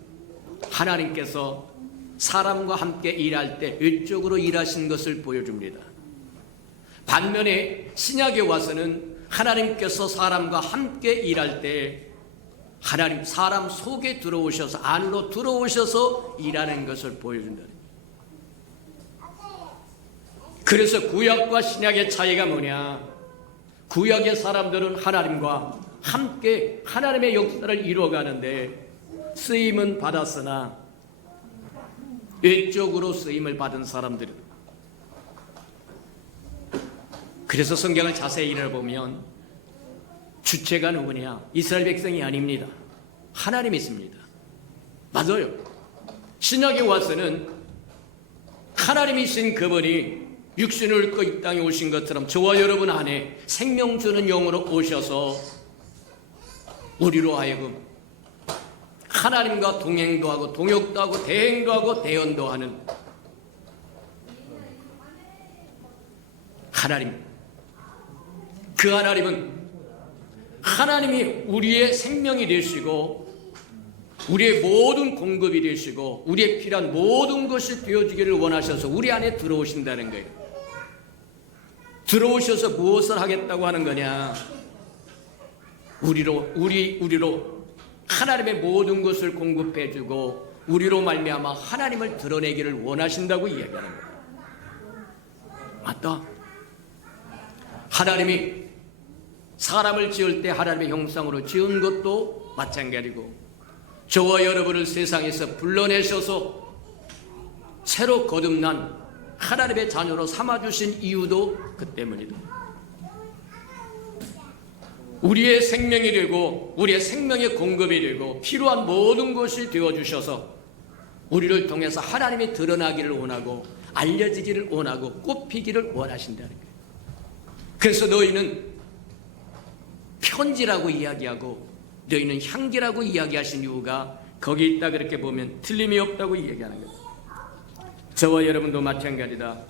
하나님께서 사람과 함께 일할 때 외적으로 일하신 것을 보여줍니다. 반면에 신약에 와서는 하나님께서 사람과 함께 일할 때 하나님 사람 속에 들어오셔서 안으로 들어오셔서 일하는 것을 보여준다. 그래서 구약과 신약의 차이가 뭐냐? 구약의 사람들은 하나님과 함께 하나님의 역사를 이루어가는데 쓰임은 받았으나 외적으로 쓰임을 받은 사람들은 그래서 성경을 자세히 읽어보면 주체가 누구냐? 이스라엘 백성이 아닙니다. 하나님이 있습니다. 맞아요. 신약에 와서는 하나님이신 그분이 육신을 입고 이 땅에 오신 것처럼 저와 여러분 안에 생명 주는 영으로 오셔서 우리로 하여금 하나님과 동행도 하고 동역도 하고 대행도 하고 대언도 하는 하나님. 그 하나님은 하나님이 우리의 생명이 되시고 우리의 모든 공급이 되시고 우리의 필요한 모든 것이 되어지기를 원하셔서 우리 안에 들어오신다는 거예요. 들어오셔서 무엇을 하겠다고 하는 거냐? 우리로 하나님의 모든 것을 공급해주고 우리로 말미암아 하나님을 드러내기를 원하신다고 이야기하는 거예요. 맞다. 하나님이 사람을 지을 때 하나님의 형상으로 지은 것도 마찬가지고 저와 여러분을 세상에서 불러내셔서 새로 거듭난 하나님의 자녀로 삼아주신 이유도 그 때문이다. 우리의 생명이 되고 우리의 생명의 공급이 되고 필요한 모든 것이 되어주셔서 우리를 통해서 하나님이 드러나기를 원하고 알려지기를 원하고 꽃피기를 원하신다는 거예요. 그래서 너희는 편지라고 이야기하고 너희는 향기라고 이야기하신 이유가 거기 있다 그렇게 보면 틀림이 없다고 이야기하는 거예요. 저와 여러분도 마찬가지다.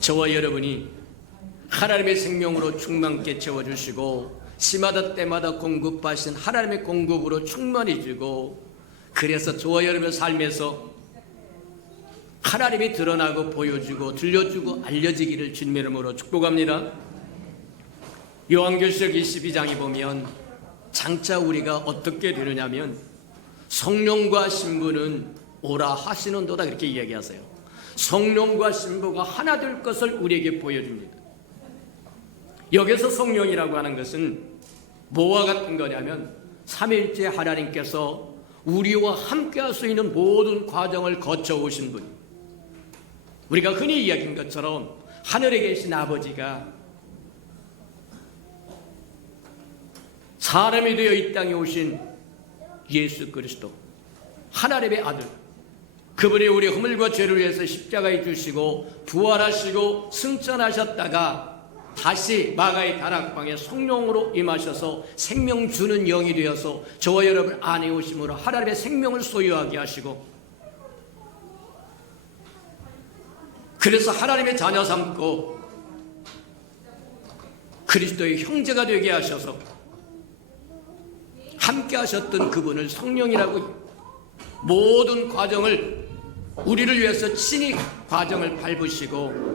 저와 여러분이 하나님의 생명으로 충만케 채워주시고 시마다 때마다 공급하신 하나님의 공급으로 충만해지고 그래서 저와 여러분의 삶에서 하나님이 드러나고 보여주고 들려주고 알려지기를 주님의 이름으로 축복합니다. 요한계시록 22장에 보면 장차 우리가 어떻게 되느냐면 성령과 신부는 오라 하시는도다 그렇게 이야기하세요. 성령과 신부가 하나 될 것을 우리에게 보여줍니다. 여기서 성령이라고 하는 것은 뭐와 같은 거냐면 삼위일체 하나님께서 우리와 함께 할 수 있는 모든 과정을 거쳐오신 분. 우리가 흔히 이야기한 것처럼 하늘에 계신 아버지가 사람이 되어 이 땅에 오신 예수 그리스도 하나님의 아들, 그분이 우리 허물과 죄를 위해서 십자가에 주시고 부활하시고 승천하셨다가 다시 마가의 다락방에 성령으로 임하셔서 생명 주는 영이 되어서 저와 여러분 안에 오심으로 하나님의 생명을 소유하게 하시고 그래서 하나님의 자녀 삼고 그리스도의 형제가 되게 하셔서 함께 하셨던 그분을 성령이라고 모든 과정을 우리를 위해서 친히 과정을 밟으시고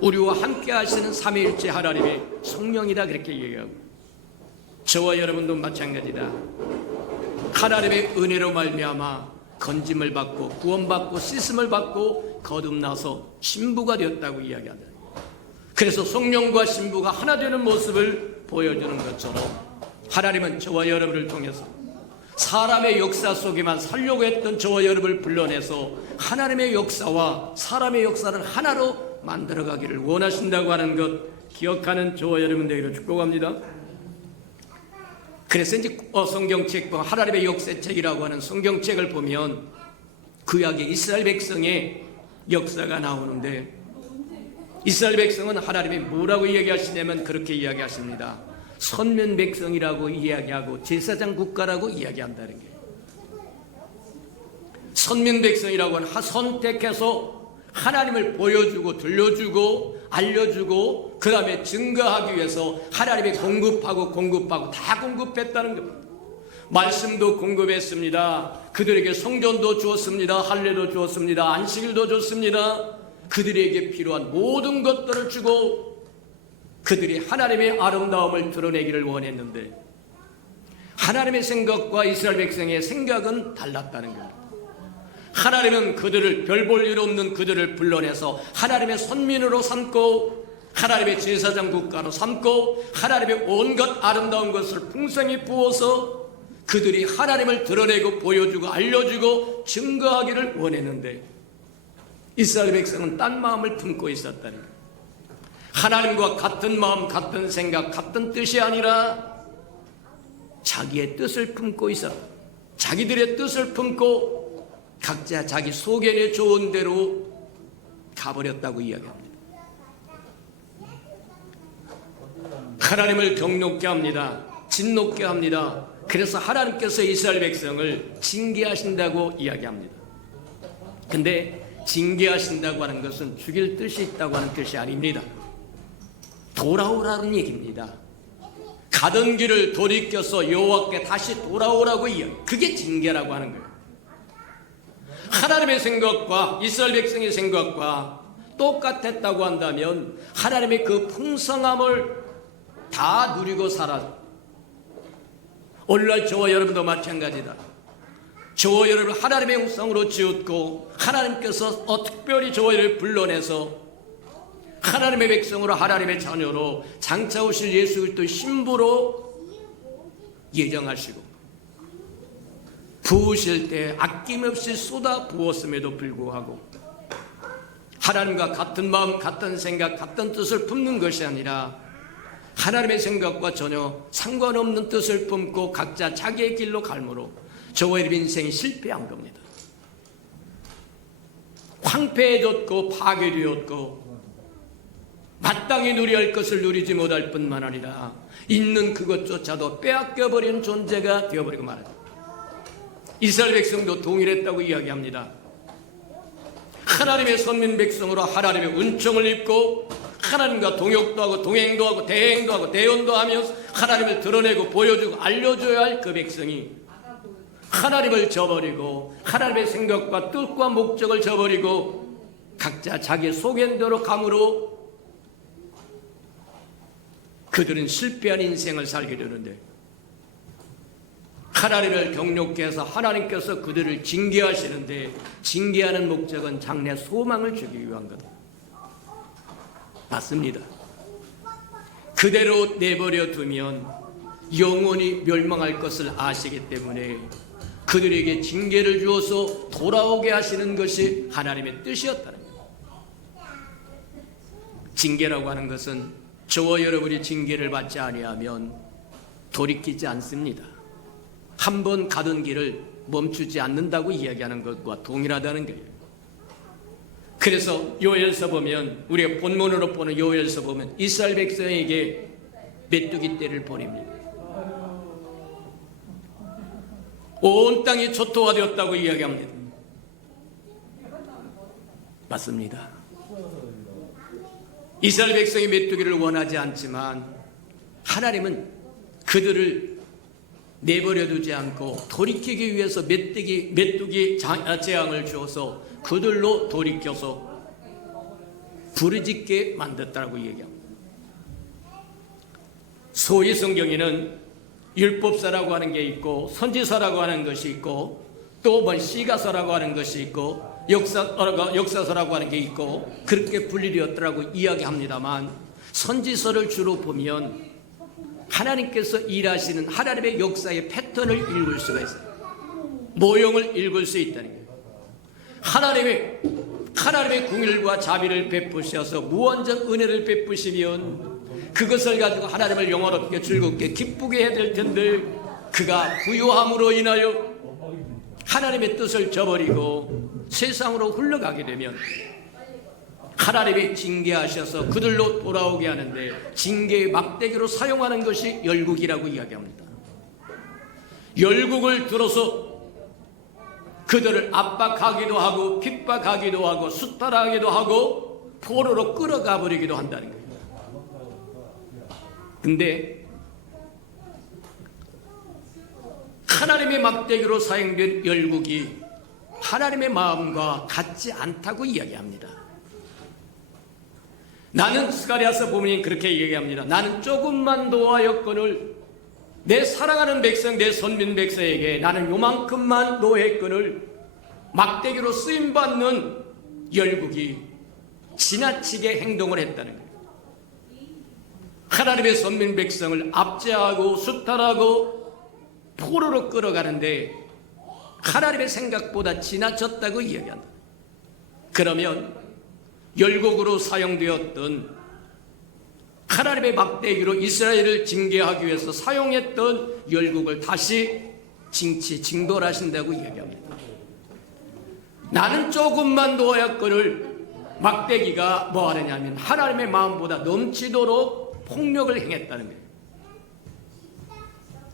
우리와 함께 하시는 삼위일체 하나님의 성령이다 그렇게 얘기하고 저와 여러분도 마찬가지다. 하나님의 은혜로 말미암아 건짐을 받고 구원받고 씻음을 받고 거듭나서 신부가 되었다고 이야기한다. 그래서 성령과 신부가 하나 되는 모습을 보여주는 것처럼 하나님은 저와 여러분을 통해서 사람의 역사 속에만 살려고 했던 저와 여러분을 불러내서 하나님의 역사와 사람의 역사를 하나로 만들어가기를 원하신다고 하는 것 기억하는 저와 여러분 되기를 축복합니다. 그래서 이제 성경책 하나님의 역사책이라고 하는 성경책을 보면 구약의 이스라엘 백성의 역사가 나오는데 이스라엘 백성은 하나님이 뭐라고 이야기하시냐면 그렇게 이야기하십니다. 선민 백성이라고 이야기하고 제사장 국가라고 이야기한다는 거예요. 선민 백성이라고 하는 선택해서 하나님을 보여주고 들려주고 알려주고 그 다음에 증거하기 위해서 하나님이 공급하고 다 공급했다는 겁니다. 말씀도 공급했습니다. 그들에게 성전도 주었습니다. 할례도 주었습니다. 안식일도 줬습니다. 그들에게 필요한 모든 것들을 주고 그들이 하나님의 아름다움을 드러내기를 원했는데 하나님의 생각과 이스라엘 백성의 생각은 달랐다는 겁니다. 하나님은 그들을 별 볼 일 없는 그들을 불러내서 하나님의 선민으로 삼고 하나님의 제사장 국가로 삼고 하나님의 온갖 아름다운 것을 풍성히 부어서 그들이 하나님을 드러내고 보여주고 알려주고 증거하기를 원했는데 이스라엘 백성은 딴 마음을 품고 있었다는 거예요. 하나님과 같은 마음 같은 생각 같은 뜻이 아니라 자기의 뜻을 품고 있었다. 자기들의 뜻을 품고 각자 자기 소견에 좋은 대로 가버렸다고 이야기합니다. 하나님을 경롭게 합니다. 진노케 합니다. 그래서 하나님께서 이스라엘 백성을 징계하신다고 이야기합니다. 근데 징계하신다고 하는 것은 죽일 뜻이 있다고 하는 뜻이 아닙니다. 돌아오라는 얘기입니다. 가던 길을 돌이켜서 여호와께 다시 돌아오라고 이야기. 그게 징계라고 하는 거예요. 하나님의 생각과 이스라엘 백성의 생각과 똑같았다고 한다면 하나님의 그 풍성함을 다 누리고 살아. 오늘날 저와 여러분도 마찬가지다. 저와 여러분 하나님의 형상으로 지었고 하나님께서 특별히 저와 여러분을 불러내서 하나님의 백성으로 하나님의 자녀로 장차 오실 예수 그리스도의 신부로 예정하시고 부으실 때 아낌없이 쏟아 부었음에도 불구하고 하나님과 같은 마음, 같은 생각, 같은 뜻을 품는 것이 아니라 하나님의 생각과 전혀 상관없는 뜻을 품고 각자 자기의 길로 갈므로 저와 여러분 인생이 실패한 겁니다. 황폐해졌고 파괴되었고 마땅히 누려야 할 것을 누리지 못할 뿐만 아니라 있는 그것조차도 빼앗겨버리는 존재가 되어버리고 말합니다. 이스라엘 백성도 동일했다고 이야기합니다. 하나님의 선민 백성으로 하나님의 은총을 입고 하나님과 동역도 하고 동행도 하고 대행도 하고 대언도 하면서 하나님을 드러내고 보여주고 알려줘야 할 그 백성이 하나님을 저버리고 하나님의 생각과 뜻과 목적을 저버리고 각자 자기 속엔대로 감으로 그들은 실패한 인생을 살게 되는데 하나님을 경욕케 해서 하나님께서 그들을 징계하시는데 징계하는 목적은 장래 소망을 주기 위한 것 맞습니다. 그대로 내버려 두면 영원히 멸망할 것을 아시기 때문에 그들에게 징계를 주어서 돌아오게 하시는 것이 하나님의 뜻이었다는 거예요. 징계라고 하는 것은 저와 여러분이 징계를 받지 아니하면 돌이키지 않습니다. 한 번 가던 길을 멈추지 않는다고 이야기하는 것과 동일하다는 거예요. 그래서 요엘서 보면 우리가 본문으로 보는 요엘서 보면 이스라엘 백성에게 메뚜기 떼를 보냅니다. 온 땅이 초토화되었다고 이야기합니다. 맞습니다. 이스라엘 백성이 메뚜기를 원하지 않지만 하나님은 그들을 내버려두지 않고 돌이키기 위해서 메뚜기 재앙을 주어서 그들로 돌이켜서 부르짖게 만들었다고 얘기합니다. 소위 성경에는 율법서라고 하는 게 있고 선지서라고 하는 것이 있고 또 뭐 시가서라고 하는 것이 있고 역사서라고 하는 게 있고 그렇게 분리되었더라고 이야기합니다만 선지서를 주로 보면 하나님께서 일하시는 하나님의 역사의 패턴을 읽을 수가 있어요. 모형을 읽을 수 있다는 거예요. 하나님의 궁일과 자비를 베푸셔서 무한정 은혜를 베푸시면 그것을 가지고 하나님을 영화롭게 즐겁게 기쁘게 해야 될 텐데 그가 부요함으로 인하여 하나님의 뜻을 저버리고 세상으로 흘러가게 되면 하나님이 징계하셔서 그들로 돌아오게 하는데 징계의 막대기로 사용하는 것이 열국이라고 이야기합니다. 열국을 들어서 그들을 압박하기도 하고 핍박하기도 하고 수탈하기도 하고 포로로 끌어가 버리기도 한다는 거예요. 근데 하나님의 막대기로 사용된 열국이 하나님의 마음과 같지 않다고 이야기합니다. 나는 스가랴서 부모님 그렇게 얘기합니다. 나는 조금만 노하였거늘 내 사랑하는 백성 내 선민 백성에게 나는 요만큼만 노했거늘 막대기로 쓰임받는 열국이 지나치게 행동을 했다는 거예요. 하나님의 선민 백성을 압제하고 수탈하고 포로로 끌어가는데 하나님의 생각보다 지나쳤다고 이야기한다. 그러면 열국으로 사용되었던 하나님의 막대기로 이스라엘을 징계하기 위해서 사용했던 열국을 다시 징벌하신다고 이야기합니다. 나는 조금만 놓았거늘 막대기가 뭐 하느냐면 하나님의 마음보다 넘치도록 폭력을 행했다는 거예요.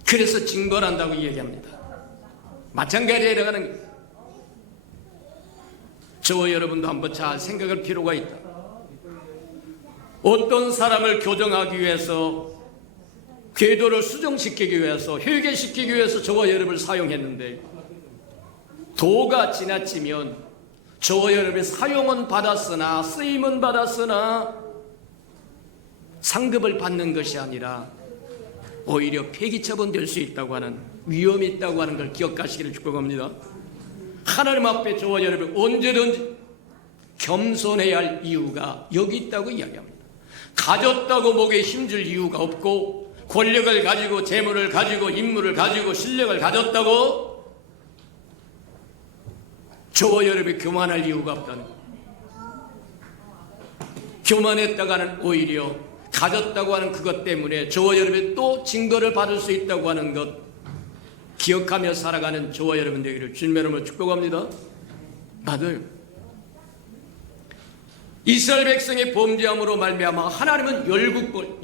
그래서 징벌한다고 이야기합니다. 마찬가지로 해나가는 거예요. 저와 여러분도 한번 잘 생각할 필요가 있다. 어떤 사람을 교정하기 위해서, 궤도를 수정시키기 위해서, 회개시키기 위해서 저와 여러분을 사용했는데, 도가 지나치면 저와 여러분의 사용은 받았으나, 쓰임은 받았으나 상급을 받는 것이 아니라 오히려 폐기처분 될 수 있다고 하는, 위험이 있다고 하는 걸 기억하시기를 축복합니다. 하나님 앞에 저와 여러분 언제든지 겸손해야 할 이유가 여기 있다고 이야기합니다. 가졌다고 목에 힘줄 이유가 없고, 권력을 가지고, 재물을 가지고, 인물을 가지고, 실력을 가졌다고 저와 여러분이 교만할 이유가 없다는 것. 교만했다가는 오히려 가졌다고 하는 그것 때문에 저와 여러분이 또 징벌을 받을 수 있다고 하는 것 기억하며 살아가는 저와 여러분 되기를 주님의 이름으로 축복합니다. 맞아요. 이스라엘 백성의 범죄함으로 말미암아 하나님은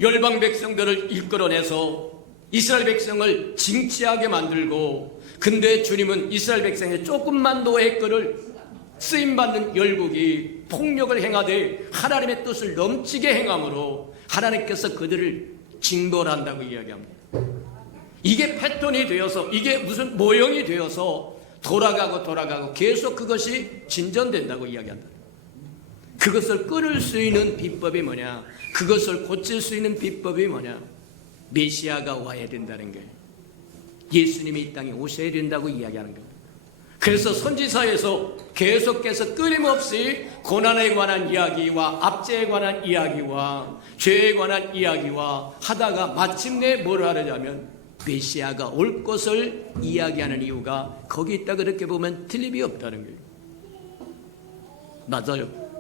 열방 백성들을 이끌어내서 이스라엘 백성을 징치하게 만들고, 근데 주님은 이스라엘 백성의 조금만도 애거를 쓰임받는 열국이 폭력을 행하되 하나님의 뜻을 넘치게 행함으로 하나님께서 그들을 징벌한다고 이야기합니다. 이게 패턴이 되어서, 이게 무슨 모형이 되어서 돌아가고 계속 그것이 진전된다고 이야기한다. 그것을 끊을 수 있는 비법이 뭐냐? 그것을 고칠 수 있는 비법이 뭐냐? 메시아가 와야 된다는 거예요. 예수님이 이 땅에 오셔야 된다고 이야기하는 겁니다. 그래서 선지서에서 계속해서 끊임없이 고난에 관한 이야기와 압제에 관한 이야기와 죄에 관한 이야기와 하다가 마침내 뭘 하려면 메시아가 올 것을 이야기하는 이유가 거기 있다. 그렇게 보면 틀림이 없다는 거예요. 맞아요.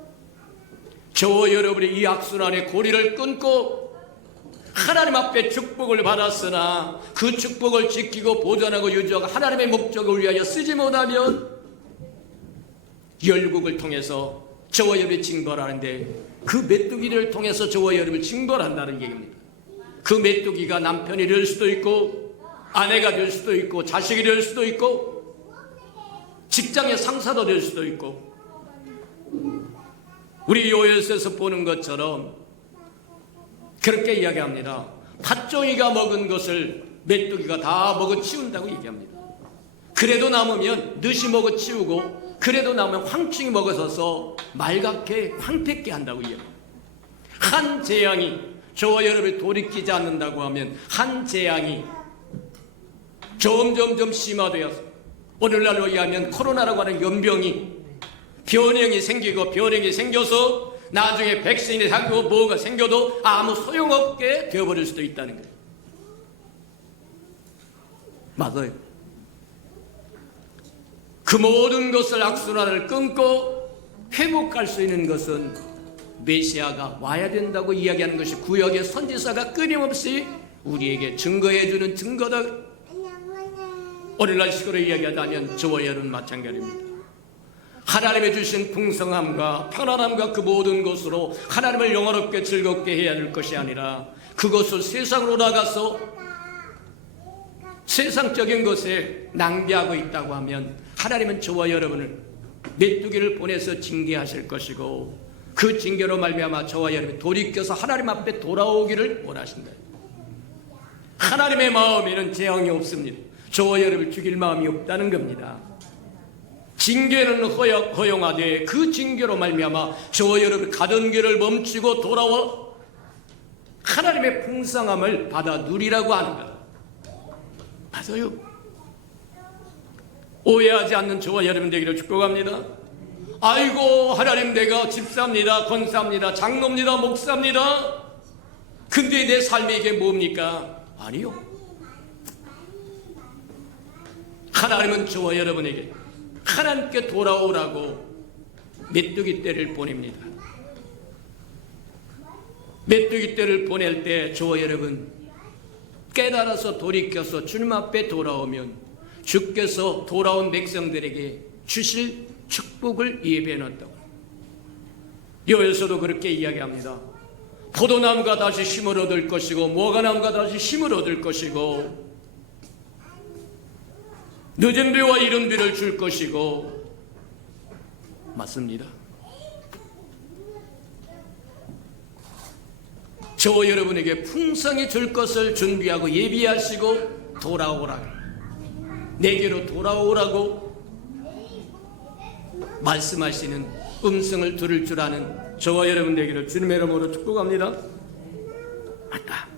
저와 여러분이 이 악순환의 고리를 끊고 하나님 앞에 축복을 받았으나 그 축복을 지키고 보존하고 유지하고 하나님의 목적을 위하여 쓰지 못하면 열국을 통해서 저와 여러분이 징벌하는데, 그 메뚜기를 통해서 저와 여러분을 징벌한다는 얘기입니다. 그 메뚜기가 남편이 될 수도 있고, 아내가 될 수도 있고, 자식이 될 수도 있고, 직장의 상사도 될 수도 있고, 우리 요엘서에서 보는 것처럼 그렇게 이야기합니다. 팥종이가 먹은 것을 메뚜기가 다 먹어치운다고 얘기합니다. 그래도 남으면 늦이 먹어치우고, 그래도 남으면 황충이 먹어서서 말갛게 황폐케 한다고 이야기합니다. 한 재앙이 저와 여러분을 돌이키지 않는다고 하면 한 재앙이 점점점 심화되어서 오늘날로 의하면 코로나라고 하는 연병이 변형이 생기고 변형이 생겨서 나중에 백신이 생기고 뭐가 생겨도 아무 소용없게 되어버릴 수도 있다는 거예요. 맞아요. 그 모든 것을 악순환을 끊고 회복할 수 있는 것은 메시아가 와야 된다고 이야기하는 것이 구약의 선지자가 끊임없이 우리에게 증거해주는 증거다. 오늘날 식으로 이야기하자면 저와 여러분 마찬가지입니다. 하나님의 주신 풍성함과 편안함과 그 모든 것으로 하나님을 영원롭게 즐겁게 해야 될 것이 아니라 그것을 세상으로 나가서 세상적인 것에 낭비하고 있다고 하면 하나님은 저와 여러분을 메뚜기를 보내서 징계하실 것이고, 그 징계로 말미암아 저와 여러분이 돌이켜서 하나님 앞에 돌아오기를 원하신다. 하나님의 마음에는 재앙이 없습니다. 저와 여러분을 죽일 마음이 없다는 겁니다. 징계는 허용하되 그 징계로 말미암아 저와 여러분 가던 길을 멈추고 돌아와 하나님의 풍성함을 받아 누리라고 하는 것. 맞아요. 오해하지 않는 저와 여러분 되기를 축복합니다. 아이고 하나님, 내가 집사입니다, 권사입니다, 장로입니다, 목사입니다. 근데 내 삶이 이게 뭡니까? 아니요. 하나님은 저와 여러분에게 하나님께 돌아오라고 메뚜기 떼를 보냅니다. 메뚜기 떼를 보낼 때 저와 여러분 깨달아서 돌이켜서 주님 앞에 돌아오면 주께서 돌아온 백성들에게 주실 축복을 예비해 놨다고. 요엘서도 그렇게 이야기합니다. 포도나무가 다시 힘을 얻을 것이고 무화과나무가 다시 힘을 얻을 것이고 늦은 비와 이른 비를 줄 것이고, 맞습니다. 저와 여러분에게 풍성히 줄 것을 준비하고 예비하시고 돌아오라고, 내게로 돌아오라고 말씀하시는 음성을 들을 줄 아는 저와 여러분 되기를 주님의 이름으로 축복합니다. 맞다.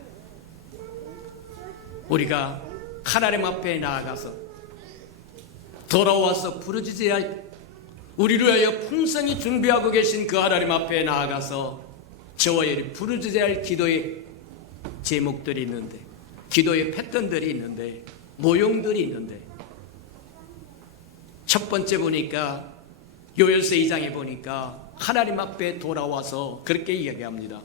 우리가 하나님 앞에 나아가서 돌아와서 부르짖어야 할, 우리를 위하여 풍성히 준비하고 계신 그 하나님 앞에 나아가서 저와 여러분이 부르짖어야 할 기도의 제목들이 있는데, 기도의 패턴들이 있는데, 모형들이 있는데, 첫 번째 보니까 요엘서 2장에 보니까 하나님 앞에 돌아와서 그렇게 이야기합니다.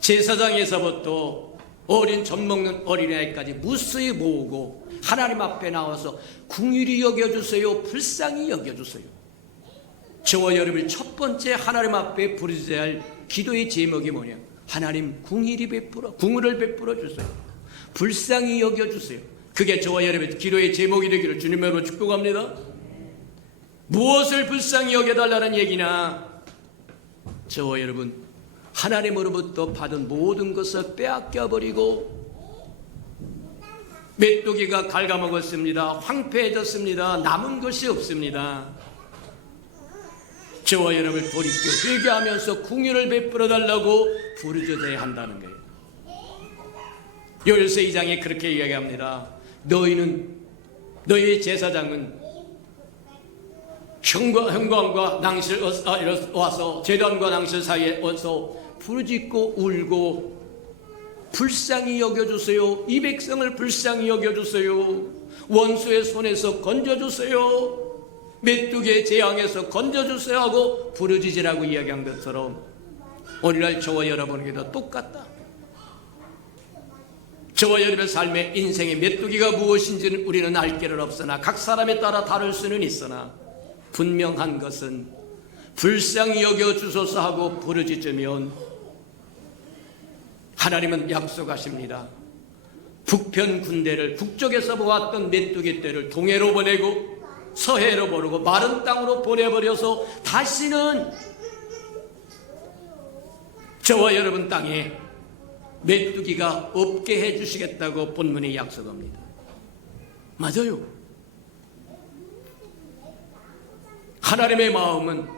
제사장에서부터 어린 젖 먹는 어린아이까지 무수히 모으고 하나님 앞에 나와서 긍휼히 여겨주세요, 불쌍히 여겨주세요. 저와 여러분이 첫 번째 하나님 앞에 부르짖어야 할 기도의 제목이 뭐냐? 하나님 긍휼히 베풀어, 긍휼을 베풀어 주세요, 불쌍히 여겨주세요. 그게 저와 여러분의 기도의 제목이 되기를 주님으로 축복합니다. 무엇을 불쌍히 여겨달라는 얘기나, 저와 여러분 하나님으로부터 받은 모든 것을 빼앗겨버리고 메뚜기가 갉아먹었습니다. 황폐해졌습니다. 남은 것이 없습니다. 저와 여러분을 돌이켜 회개하면서 긍휼을 베풀어 달라고 부르짖어야 한다는 거예요. 요엘서 2장에 그렇게 이야기합니다. 너희의 제사장은 형광과 낭실 와서 제단과 낭실 사이에 와서 부르짖고 울고 불쌍히 여겨주세요, 이 백성을 불쌍히 여겨주세요, 원수의 손에서 건져주세요, 메뚜기의 재앙에서 건져주세요 하고 부르짖으라고 이야기한 것처럼 오늘날 저와 여러분에게도 똑같다. 저와 여러분의 삶의 인생의 메뚜기가 무엇인지는 우리는 알 길은 없으나 각 사람에 따라 다를 수는 있으나 분명한 것은 불쌍히 여겨주소서 하고 부르짖으면 하나님은 약속하십니다. 북편 군대를, 북쪽에서 보았던 메뚜기 떼를 동해로 보내고 서해로 보내고 마른 땅으로 보내버려서 다시는 저와 여러분 땅에 메뚜기가 없게 해주시겠다고 본문이 약속합니다. 맞아요. 하나님의 마음은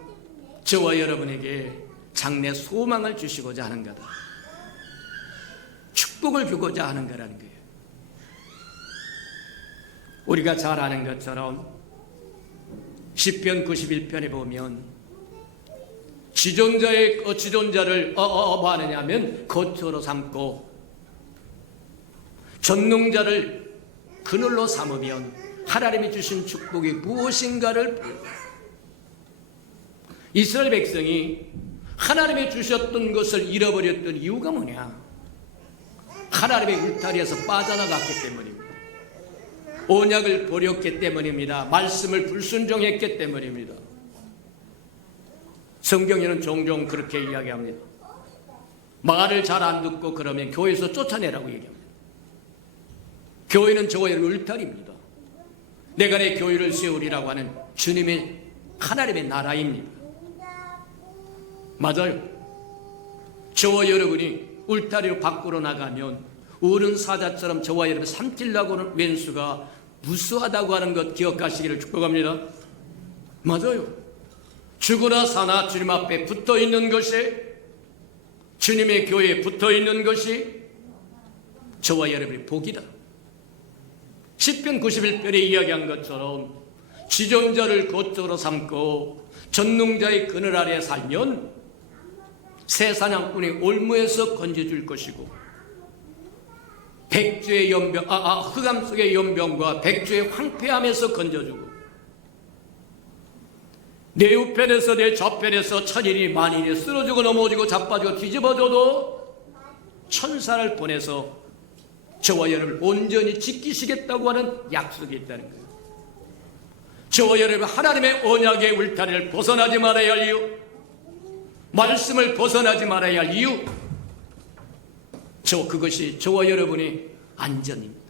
저와 여러분에게 장래 소망을 주시고자 하는 거다. 축복을 주고자 하는 거라는 거예요. 우리가 잘 아는 것처럼 시편 91편에 보면 지존자를 뭐 하느냐면 거처로 삼고 전능자를 그늘로 삼으면 하나님이 주신 축복이 무엇인가를, 이스라엘 백성이 하나님이 주셨던 것을 잃어버렸던 이유가 뭐냐? 하나님의 울타리에서 빠져나갔기 때문입니다. 언약을 버렸기 때문입니다. 말씀을 불순종했기 때문입니다. 성경에는 종종 그렇게 이야기합니다. 말을 잘 안 듣고 그러면 교회에서 쫓아내라고 얘기합니다. 교회는 저와 여러분 울타리입니다. 내가 내 교회를 세우리라고 하는 주님의 하나님의 나라입니다. 맞아요. 저와 여러분이 울타리로 밖으로 나가면 어른 사자처럼 저와 여러분 삼키려고 하는 왼수가 무수하다고 하는 것 기억하시기를 축복합니다. 맞아요. 죽으나 사나 주님 앞에 붙어있는 것이, 주님의 교회에 붙어있는 것이 저와 여러분의 복이다. 시편 91편에 이야기한 것처럼 지존자를 거처로 삼고 전능자의 그늘 아래 살면 새 사냥꾼의 올무에서 건져줄 것이고 백주의 연병, 흑암 속의 연병과 백주의 황폐함에서 건져주고 내 우편에서 내 좌편에서 천인이 만인이 쓰러지고 넘어지고 자빠지고 뒤집어져도 천사를 보내서 저와 여러분을 온전히 지키시겠다고 하는 약속이 있다는 거예요. 저와 여러분 하나님의 언약의 울타리를 벗어나지 말아야 할 이유, 말씀을 벗어나지 말아야 할 이유, 그것이 저와 여러분의 안전입니다.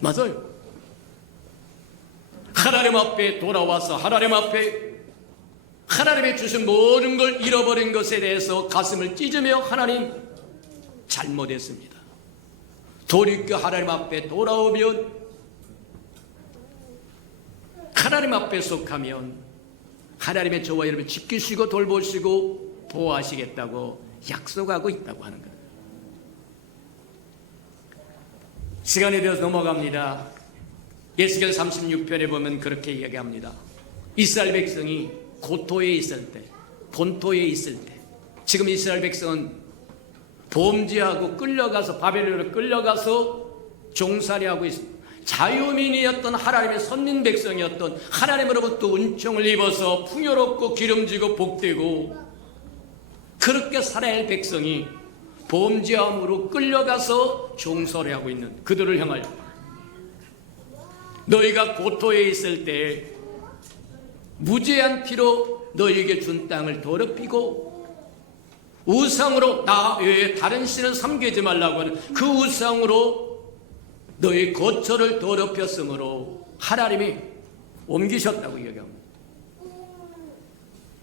맞아요. 하나님 앞에 돌아와서 하나님 앞에 하나님의 주신 모든 걸 잃어버린 것에 대해서 가슴을 찢으며 하나님 잘못했습니다. 돌이켜 하나님 앞에 돌아오면 하나님 앞에 속하면 하나님의 저와 여러분 지키시고 돌보시고 보호하시겠다고 약속하고 있다고 하는 거예요. 시간이 되어서 넘어갑니다. 에스겔 36편에 보면 그렇게 이야기합니다. 이스라엘 백성이 고토에 있을 때, 본토에 있을 때, 지금 이스라엘 백성은 범죄하고 끌려가서 바벨론으로 끌려가서 종살이하고 있습니다. 자유민이었던 하나님의 선민 백성이었던 하나님으로부터 은총을 입어서 풍요롭고 기름지고 복되고 그렇게 살아야 할 백성이 범죄함으로 끌려가서 종살이하고 있는 그들을 향하여 너희가 고토에 있을 때 무죄한 피로 너희에게 준 땅을 더럽히고 우상으로 나 외에 다른 신을 섬기지 말라고 하는 그 우상으로 너희 거처를 더럽혔으므로 하나님이 옮기셨다고 이야기합니다.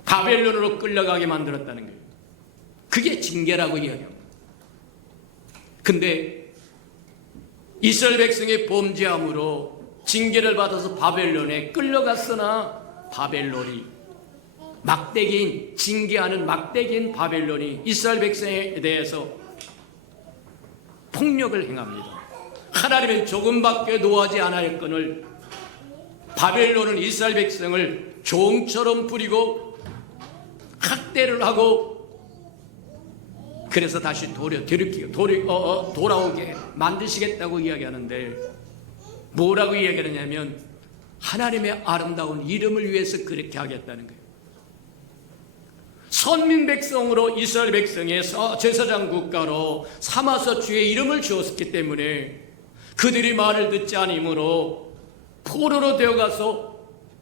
바벨론으로 끌려가게 만들었다는 거예요. 그게 징계라고 이야기합니다. 근데 이스라엘 백성의 범죄함으로 징계를 받아서 바벨론에 끌려갔으나 바벨론이 막대기인 징계하는 막대기인 바벨론이 이스라엘 백성에 대해서 폭력을 행합니다. 하나님은 조금밖에 노하지 않았거늘 바벨론은 이스라엘 백성을 종처럼 부리고 학대를 하고 그래서 다시 돌아오게 만드시겠다고 이야기하는데 뭐라고 이야기하냐면 하나님의 아름다운 이름을 위해서 그렇게 하겠다는 거예요. 선민 백성으로 이스라엘 백성의 제사장 국가로 삼아서 주의 이름을 주었기 때문에 그들이 말을 듣지 않으므로 포로로 되어가서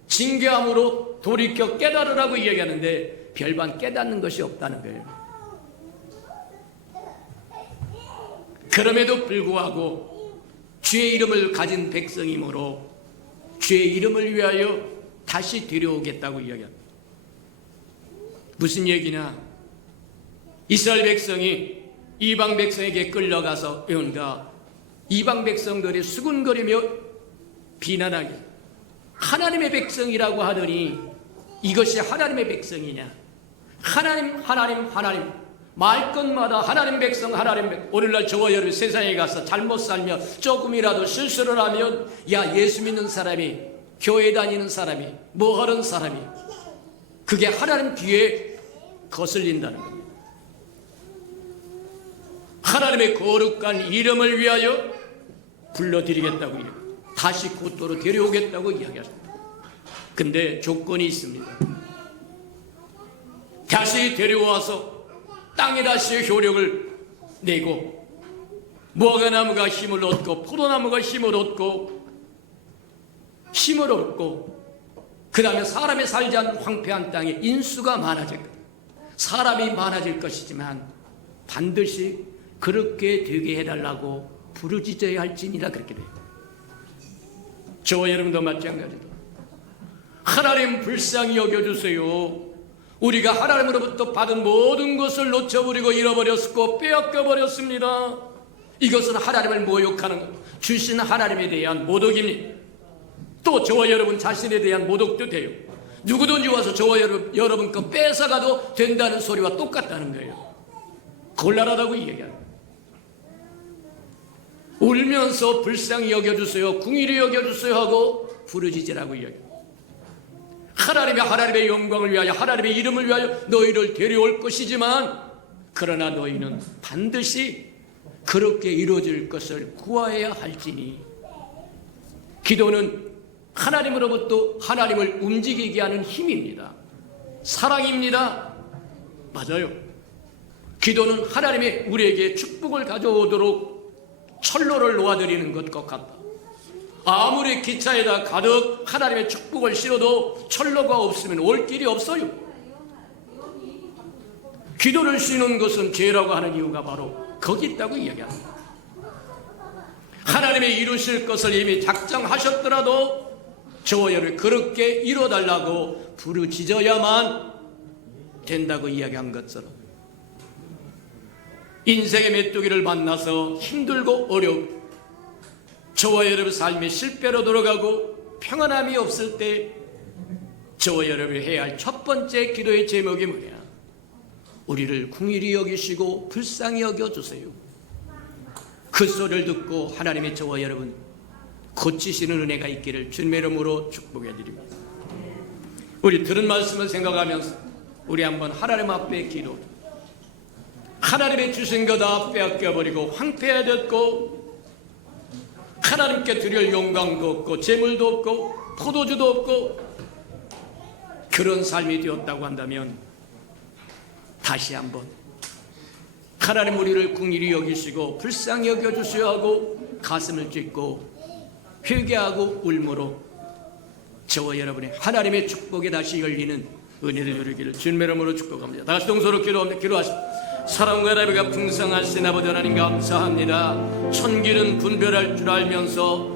징계함으로 돌이켜 깨달으라고 이야기하는데 별반 깨닫는 것이 없다는 거예요. 그럼에도 불구하고 주의 이름을 가진 백성이므로 주의 이름을 위하여 다시 데려오겠다고 이야기합니다. 무슨 얘기냐? 이스라엘 백성이 이방 백성에게 끌려가서 그러니까 이방 백성들이 수군거리며 비난하게 하나님의 백성이라고 하더니 이것이 하나님의 백성이냐? 하나님 말끝마다 하나님 백성 오늘날 저와 여러분 세상에 가서 잘못 살며 조금이라도 실수를 하면 야 예수 믿는 사람이 교회 다니는 사람이 뭐 하는 사람이 그게 하나님 뒤에 거슬린다는 겁니다. 하나님의 거룩한 이름을 위하여 불러드리겠다고 이야기합니다. 다시 고토로 데려오겠다고 이야기합니다. 근데 조건이 있습니다. 다시 데려와서 땅에 다시 효력을 내고 무화과나무가 힘을 얻고 포도나무가 힘을 얻고 그 다음에 사람이 살지 않는 황폐한 땅에 인수가 많아질 거예요. 사람이 많아질 것이지만 반드시 그렇게 되게 해달라고 부르짖어야 할지니라 그렇게 돼요. 저와 여러분도 마찬가지로 하나님 불쌍히 여겨주세요. 우리가 하나님으로부터 받은 모든 것을 놓쳐버리고 잃어버렸고 빼앗겨버렸습니다. 이것은 하나님을 모욕하는 것, 주신 하나님에 대한 모독입니다. 또 저와 여러분 자신에 대한 모독도 돼요. 누구든지 와서 저와 여러분 거 뺏어가도 된다는 소리와 똑같다는 거예요. 곤란하다고 이야기합니다. 울면서 불쌍히 여겨주세요, 궁일이 여겨주세요 하고 부르짖으라고 이야기합니다. 하나님의 영광을 위하여 하나님의 이름을 위하여 너희를 데려올 것이지만 그러나 너희는 반드시 그렇게 이루어질 것을 구하여야 할지니 기도는 하나님으로부터 하나님을 움직이게 하는 힘입니다. 사랑입니다. 맞아요. 기도는 하나님의 우리에게 축복을 가져오도록 철로를 놓아드리는 것과 같다. 아무리 기차에다 가득 하나님의 축복을 실어도 철로가 없으면 올 길이 없어요. 기도를 쉬는 것은 죄라고 하는 이유가 바로 거기 있다고 이야기합니다. 하나님의 이루실 것을 이미 작정하셨더라도 저와 여러분 그렇게 이뤄달라고 부르짖어야만 된다고 이야기한 것처럼 인생의 메뚜기를 만나서 힘들고 어렵고 저와 여러분 삶의 실패로 돌아가고 평안함이 없을 때 저와 여러분이 해야 할 첫 번째 기도의 제목이 뭐냐? 우리를 긍휼히 여기시고 불쌍히 여겨주세요. 그 소리를 듣고 하나님의 저와 여러분 고치시는 은혜가 있기를 주님의 이름으로 축복해 드립니다. 우리 들은 말씀을 생각하면서 우리 한번 하나님 앞에 기도, 하나님의 주신 거 다 빼앗겨버리고 황폐해졌고 하나님께 드릴 영광도 없고 재물도 없고 포도주도 없고 그런 삶이 되었다고 한다면 다시 한번 하나님 우리를 긍휼히 여기시고 불쌍히 여겨주셔야 하고 가슴을 찢고 회개하고 울므로 저와 여러분의 하나님의 축복이 다시 열리는 은혜를 누리기를 주님의 이름으로 축복합니다. 다시 동서로 기도합니다. 기도하십시오. 사랑과 예배가 풍성하신 아버지 하나님 감사합니다. 천기는 분별할 줄 알면서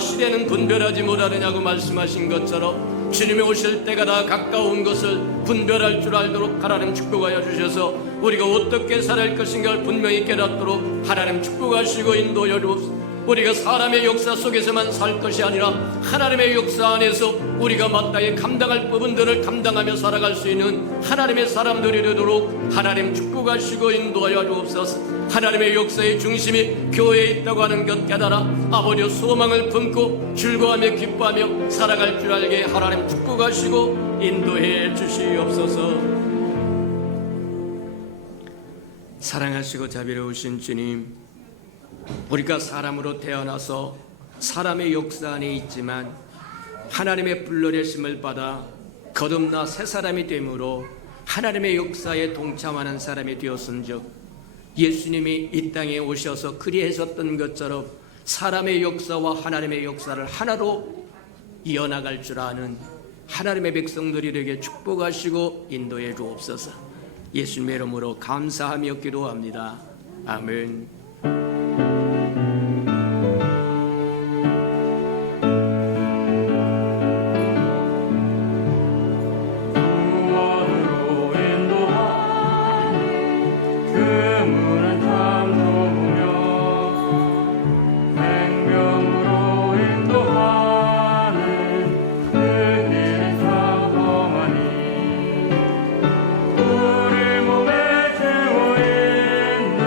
시대는 분별하지 못하느냐고 말씀하신 것처럼 주님이 오실 때가 다 가까운 것을 분별할 줄 알도록 하나님 축복하여 주셔서 우리가 어떻게 살아갈 것인가를 분명히 깨닫도록 하나님 축복하시고 인도하여 주옵소서. 우리가 사람의 역사 속에서만 살 것이 아니라 하나님의 역사 안에서 우리가 마땅히 감당할 부분들을 감당하며 살아갈 수 있는 하나님의 사람들이 되도록 하나님 축복하시고 인도하여 주옵소서. 하나님의 역사의 중심이 교회에 있다고 하는 것 깨달아 아버지의 소망을 품고 즐거워하며 기뻐하며 살아갈 줄 알게 하나님 축복하시고 인도해 주시옵소서. 사랑하시고 자비로우신 주님, 우리가 사람으로 태어나서 사람의 역사 안에 있지만 하나님의 불러내심을 받아 거듭나 새 사람이 되므로 하나님의 역사에 동참하는 사람이 되었은즉 예수님이 이 땅에 오셔서 그리하셨던 것처럼 사람의 역사와 하나님의 역사를 하나로 이어나갈 줄 아는 하나님의 백성들이 되게 축복하시고 인도해 주옵소서. 예수님의 이름으로 감사하며 기도합니다. 아멘. 우리 몸에 채워 있는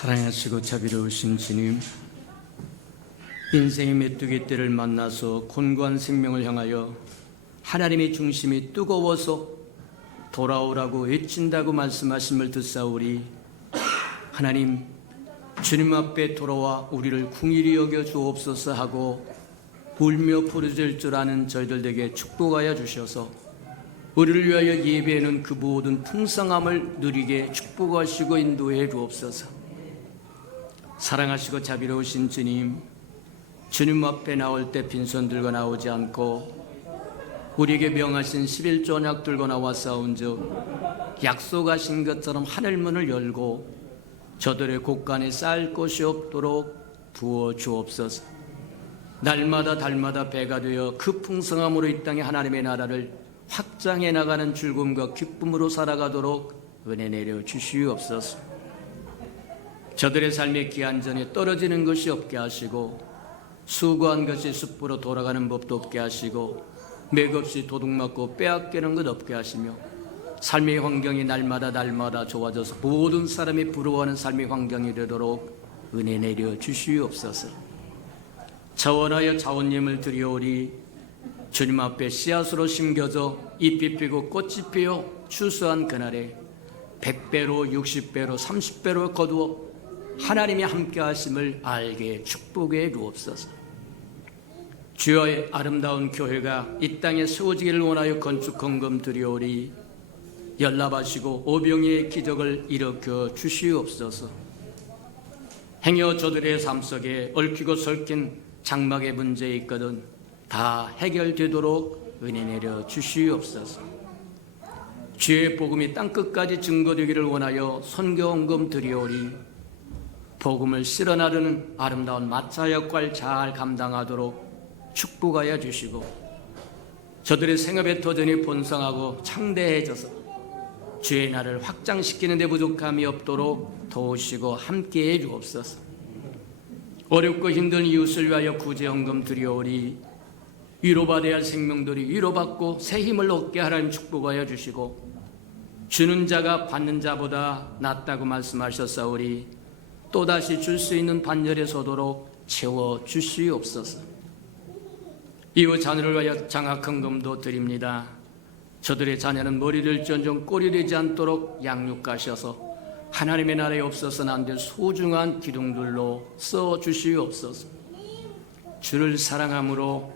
사랑하시고 자비로우신 주님, 인생의 메뚜기 떼를 만나서 곤고한 생명을 향하여 하나님의 중심이 뜨거워서 돌아오라고 외친다고 말씀하심을 듣사오리. 하나님, 주님 앞에 돌아와 우리를 궁일이 여겨 주옵소서 하고 울며 부르짖을 줄 아는 저희들에게 축복하여 주셔서 우리를 위하여 예배하는 그 모든 풍성함을 누리게 축복하시고 인도해 주옵소서. 사랑하시고 자비로우신 주님, 주님 앞에 나올 때 빈손 들고 나오지 않고 우리에게 명하신 11조 언약 들고 나와 싸운즉 약속하신 것처럼 하늘문을 열고 저들의 곳간에 쌓일 것이 없도록 부어 주옵소서. 날마다 달마다 배가 되어 그 풍성함으로 이 땅에 하나님의 나라를 확장해 나가는 즐거움과 기쁨으로 살아가도록 은혜 내려 주시옵소서. 저들의 삶의 기한전에 떨어지는 것이 없게 하시고 수고한 것이 숯불로 돌아가는 법도 없게 하시고 맥없이 도둑맞고 빼앗기는 것 없게 하시며 삶의 환경이 날마다 좋아져서 모든 사람이 부러워하는 삶의 환경이 되도록 은혜 내려 주시옵소서. 자원하여 자원님을 드리오리. 주님 앞에 씨앗으로 심겨져 잎이 피고 꽃이 피어 추수한 그날에 100배로 60배로 30배로 거두어 하나님이 함께 하심을 알게 축복해 주옵소서. 주의 아름다운 교회가 이 땅에 세워지기를 원하여 건축 헌금 드리오리. 연락하시고 오병이의 기적을 일으켜 주시옵소서. 행여 저들의 삶 속에 얽히고 설킨 장막의 문제 있거든 다 해결되도록 은혜 내려 주시옵소서. 주의 복음이 땅끝까지 증거되기를 원하여 선교 헌금 드리오리. 복음을 실어 나르는 아름다운 마차 역할 잘 감당하도록 축복하여 주시고 저들의 생업의 도전이 번성하고 창대해져서 주의 나라를 확장시키는 데 부족함이 없도록 도우시고 함께해 주옵소서. 어렵고 힘든 이웃을 위하여 구제헌금 드리오리. 위로받아야 할 생명들이 위로받고 새 힘을 얻게 하나님 축복하여 주시고 주는 자가 받는 자보다 낫다고 말씀하셨사오리. 또다시 줄 수 있는 반열에 서도록 채워 주시옵소서. 이후 자녀를 위하여 장학헌금도 드립니다. 저들의 자녀는 머리를 전정 꼴이 되지 않도록 양육하셔서 하나님의 나라에 없어서는 안 될 소중한 기둥들로 써 주시옵소서. 주를 사랑함으로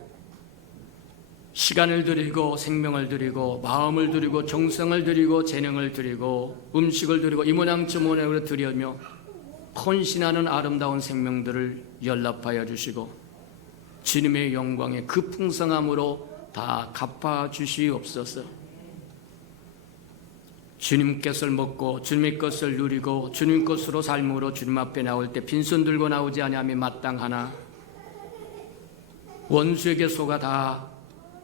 시간을 드리고 생명을 드리고 마음을 드리고 정성을 드리고 재능을 드리고 음식을 드리고 이 모양 저 모양으로 드리며 헌신하는 아름다운 생명들을 연락하여 주시고 주님의 영광의 그 풍성함으로 다 갚아 주시옵소서. 주님 것을 먹고 주님의 것을 누리고 주님 것으로 삶으로 주님 앞에 나올 때 빈손 들고 나오지 아니하며 마땅하나 원수에게 속아 다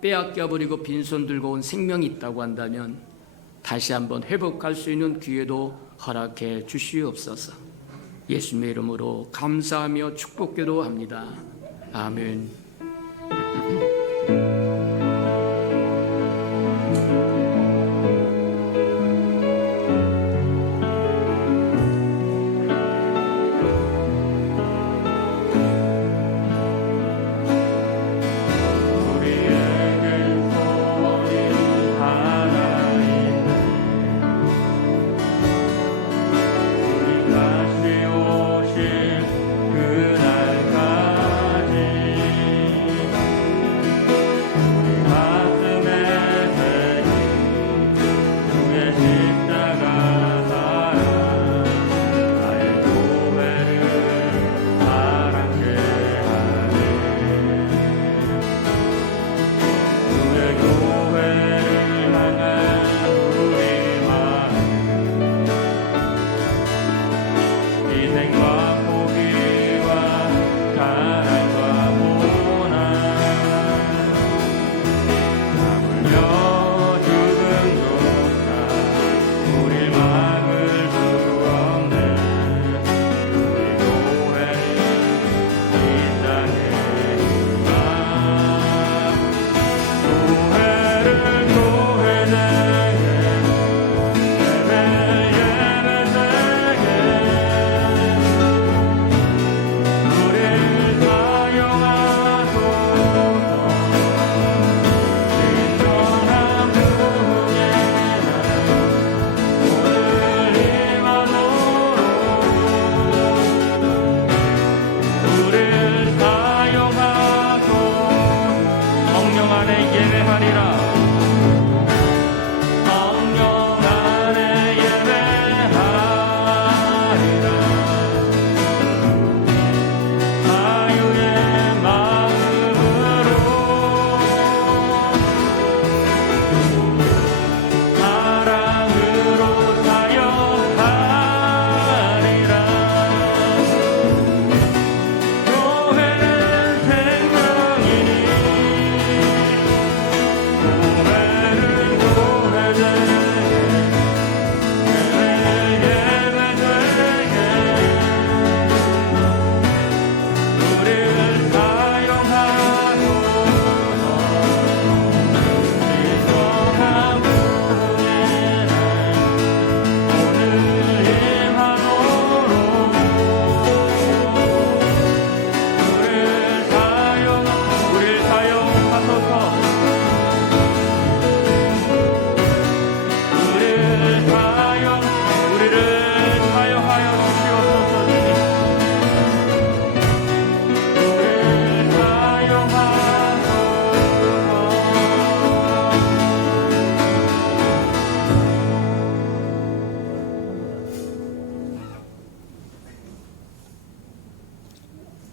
빼앗겨 버리고 빈손 들고 온 생명이 있다고 한다면 다시 한번 회복할 수 있는 기회도 허락해 주시옵소서. 예수님의 이름으로 감사하며 축복기도 합니다. 아멘.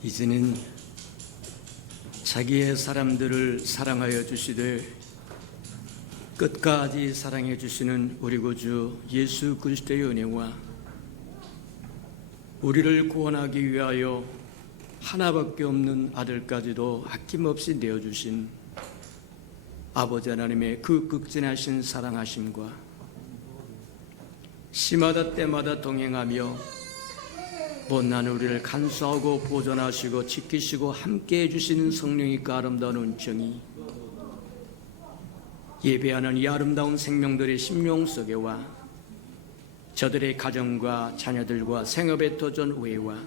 이제는 자기의 사람들을 사랑하여 주시되 끝까지 사랑해 주시는 우리 구주 예수 그리스도의 은혜와 우리를 구원하기 위하여 하나밖에 없는 아들까지도 아낌없이 내어주신 아버지 하나님의 그 극진하신 사랑하심과 시마다 때마다 동행하며 못난 우리를 간수하고 보존하시고 지키시고 함께해 주시는 성령의 그 아름다운 은총이 예배하는 이 아름다운 생명들의 심령 속에와 저들의 가정과 자녀들과 생업의 도전 외와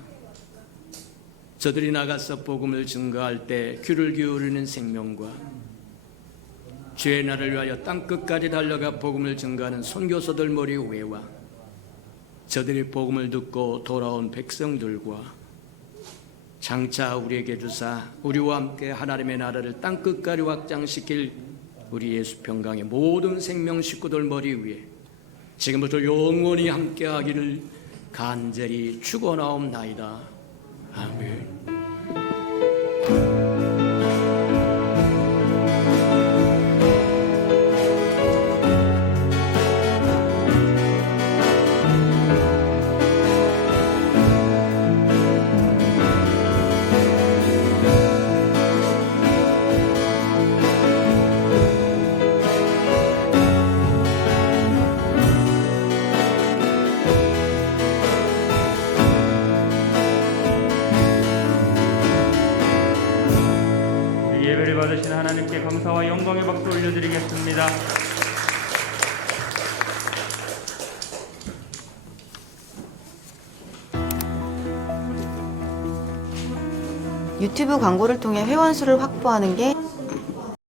저들이 나가서 복음을 증거할 때 귀를 기울이는 생명과 죄의 날을 위하여 땅끝까지 달려가 복음을 증거하는 선교사들 머리 위에와 저들이 복음을 듣고 돌아온 백성들과 장차 우리에게 주사 우리와 함께 하나님의 나라를 땅끝까지 확장시킬 우리 예수 평강의 모든 생명 식구들 머리 위에 지금부터 영원히 함께하기를 간절히 축원하옵나이다. 아멘. 예배를 받으신 하나님께 감사와 영광의 박수 올려드리겠습니다. 유튜브 광고를 통해 회원 수를 확보하는 게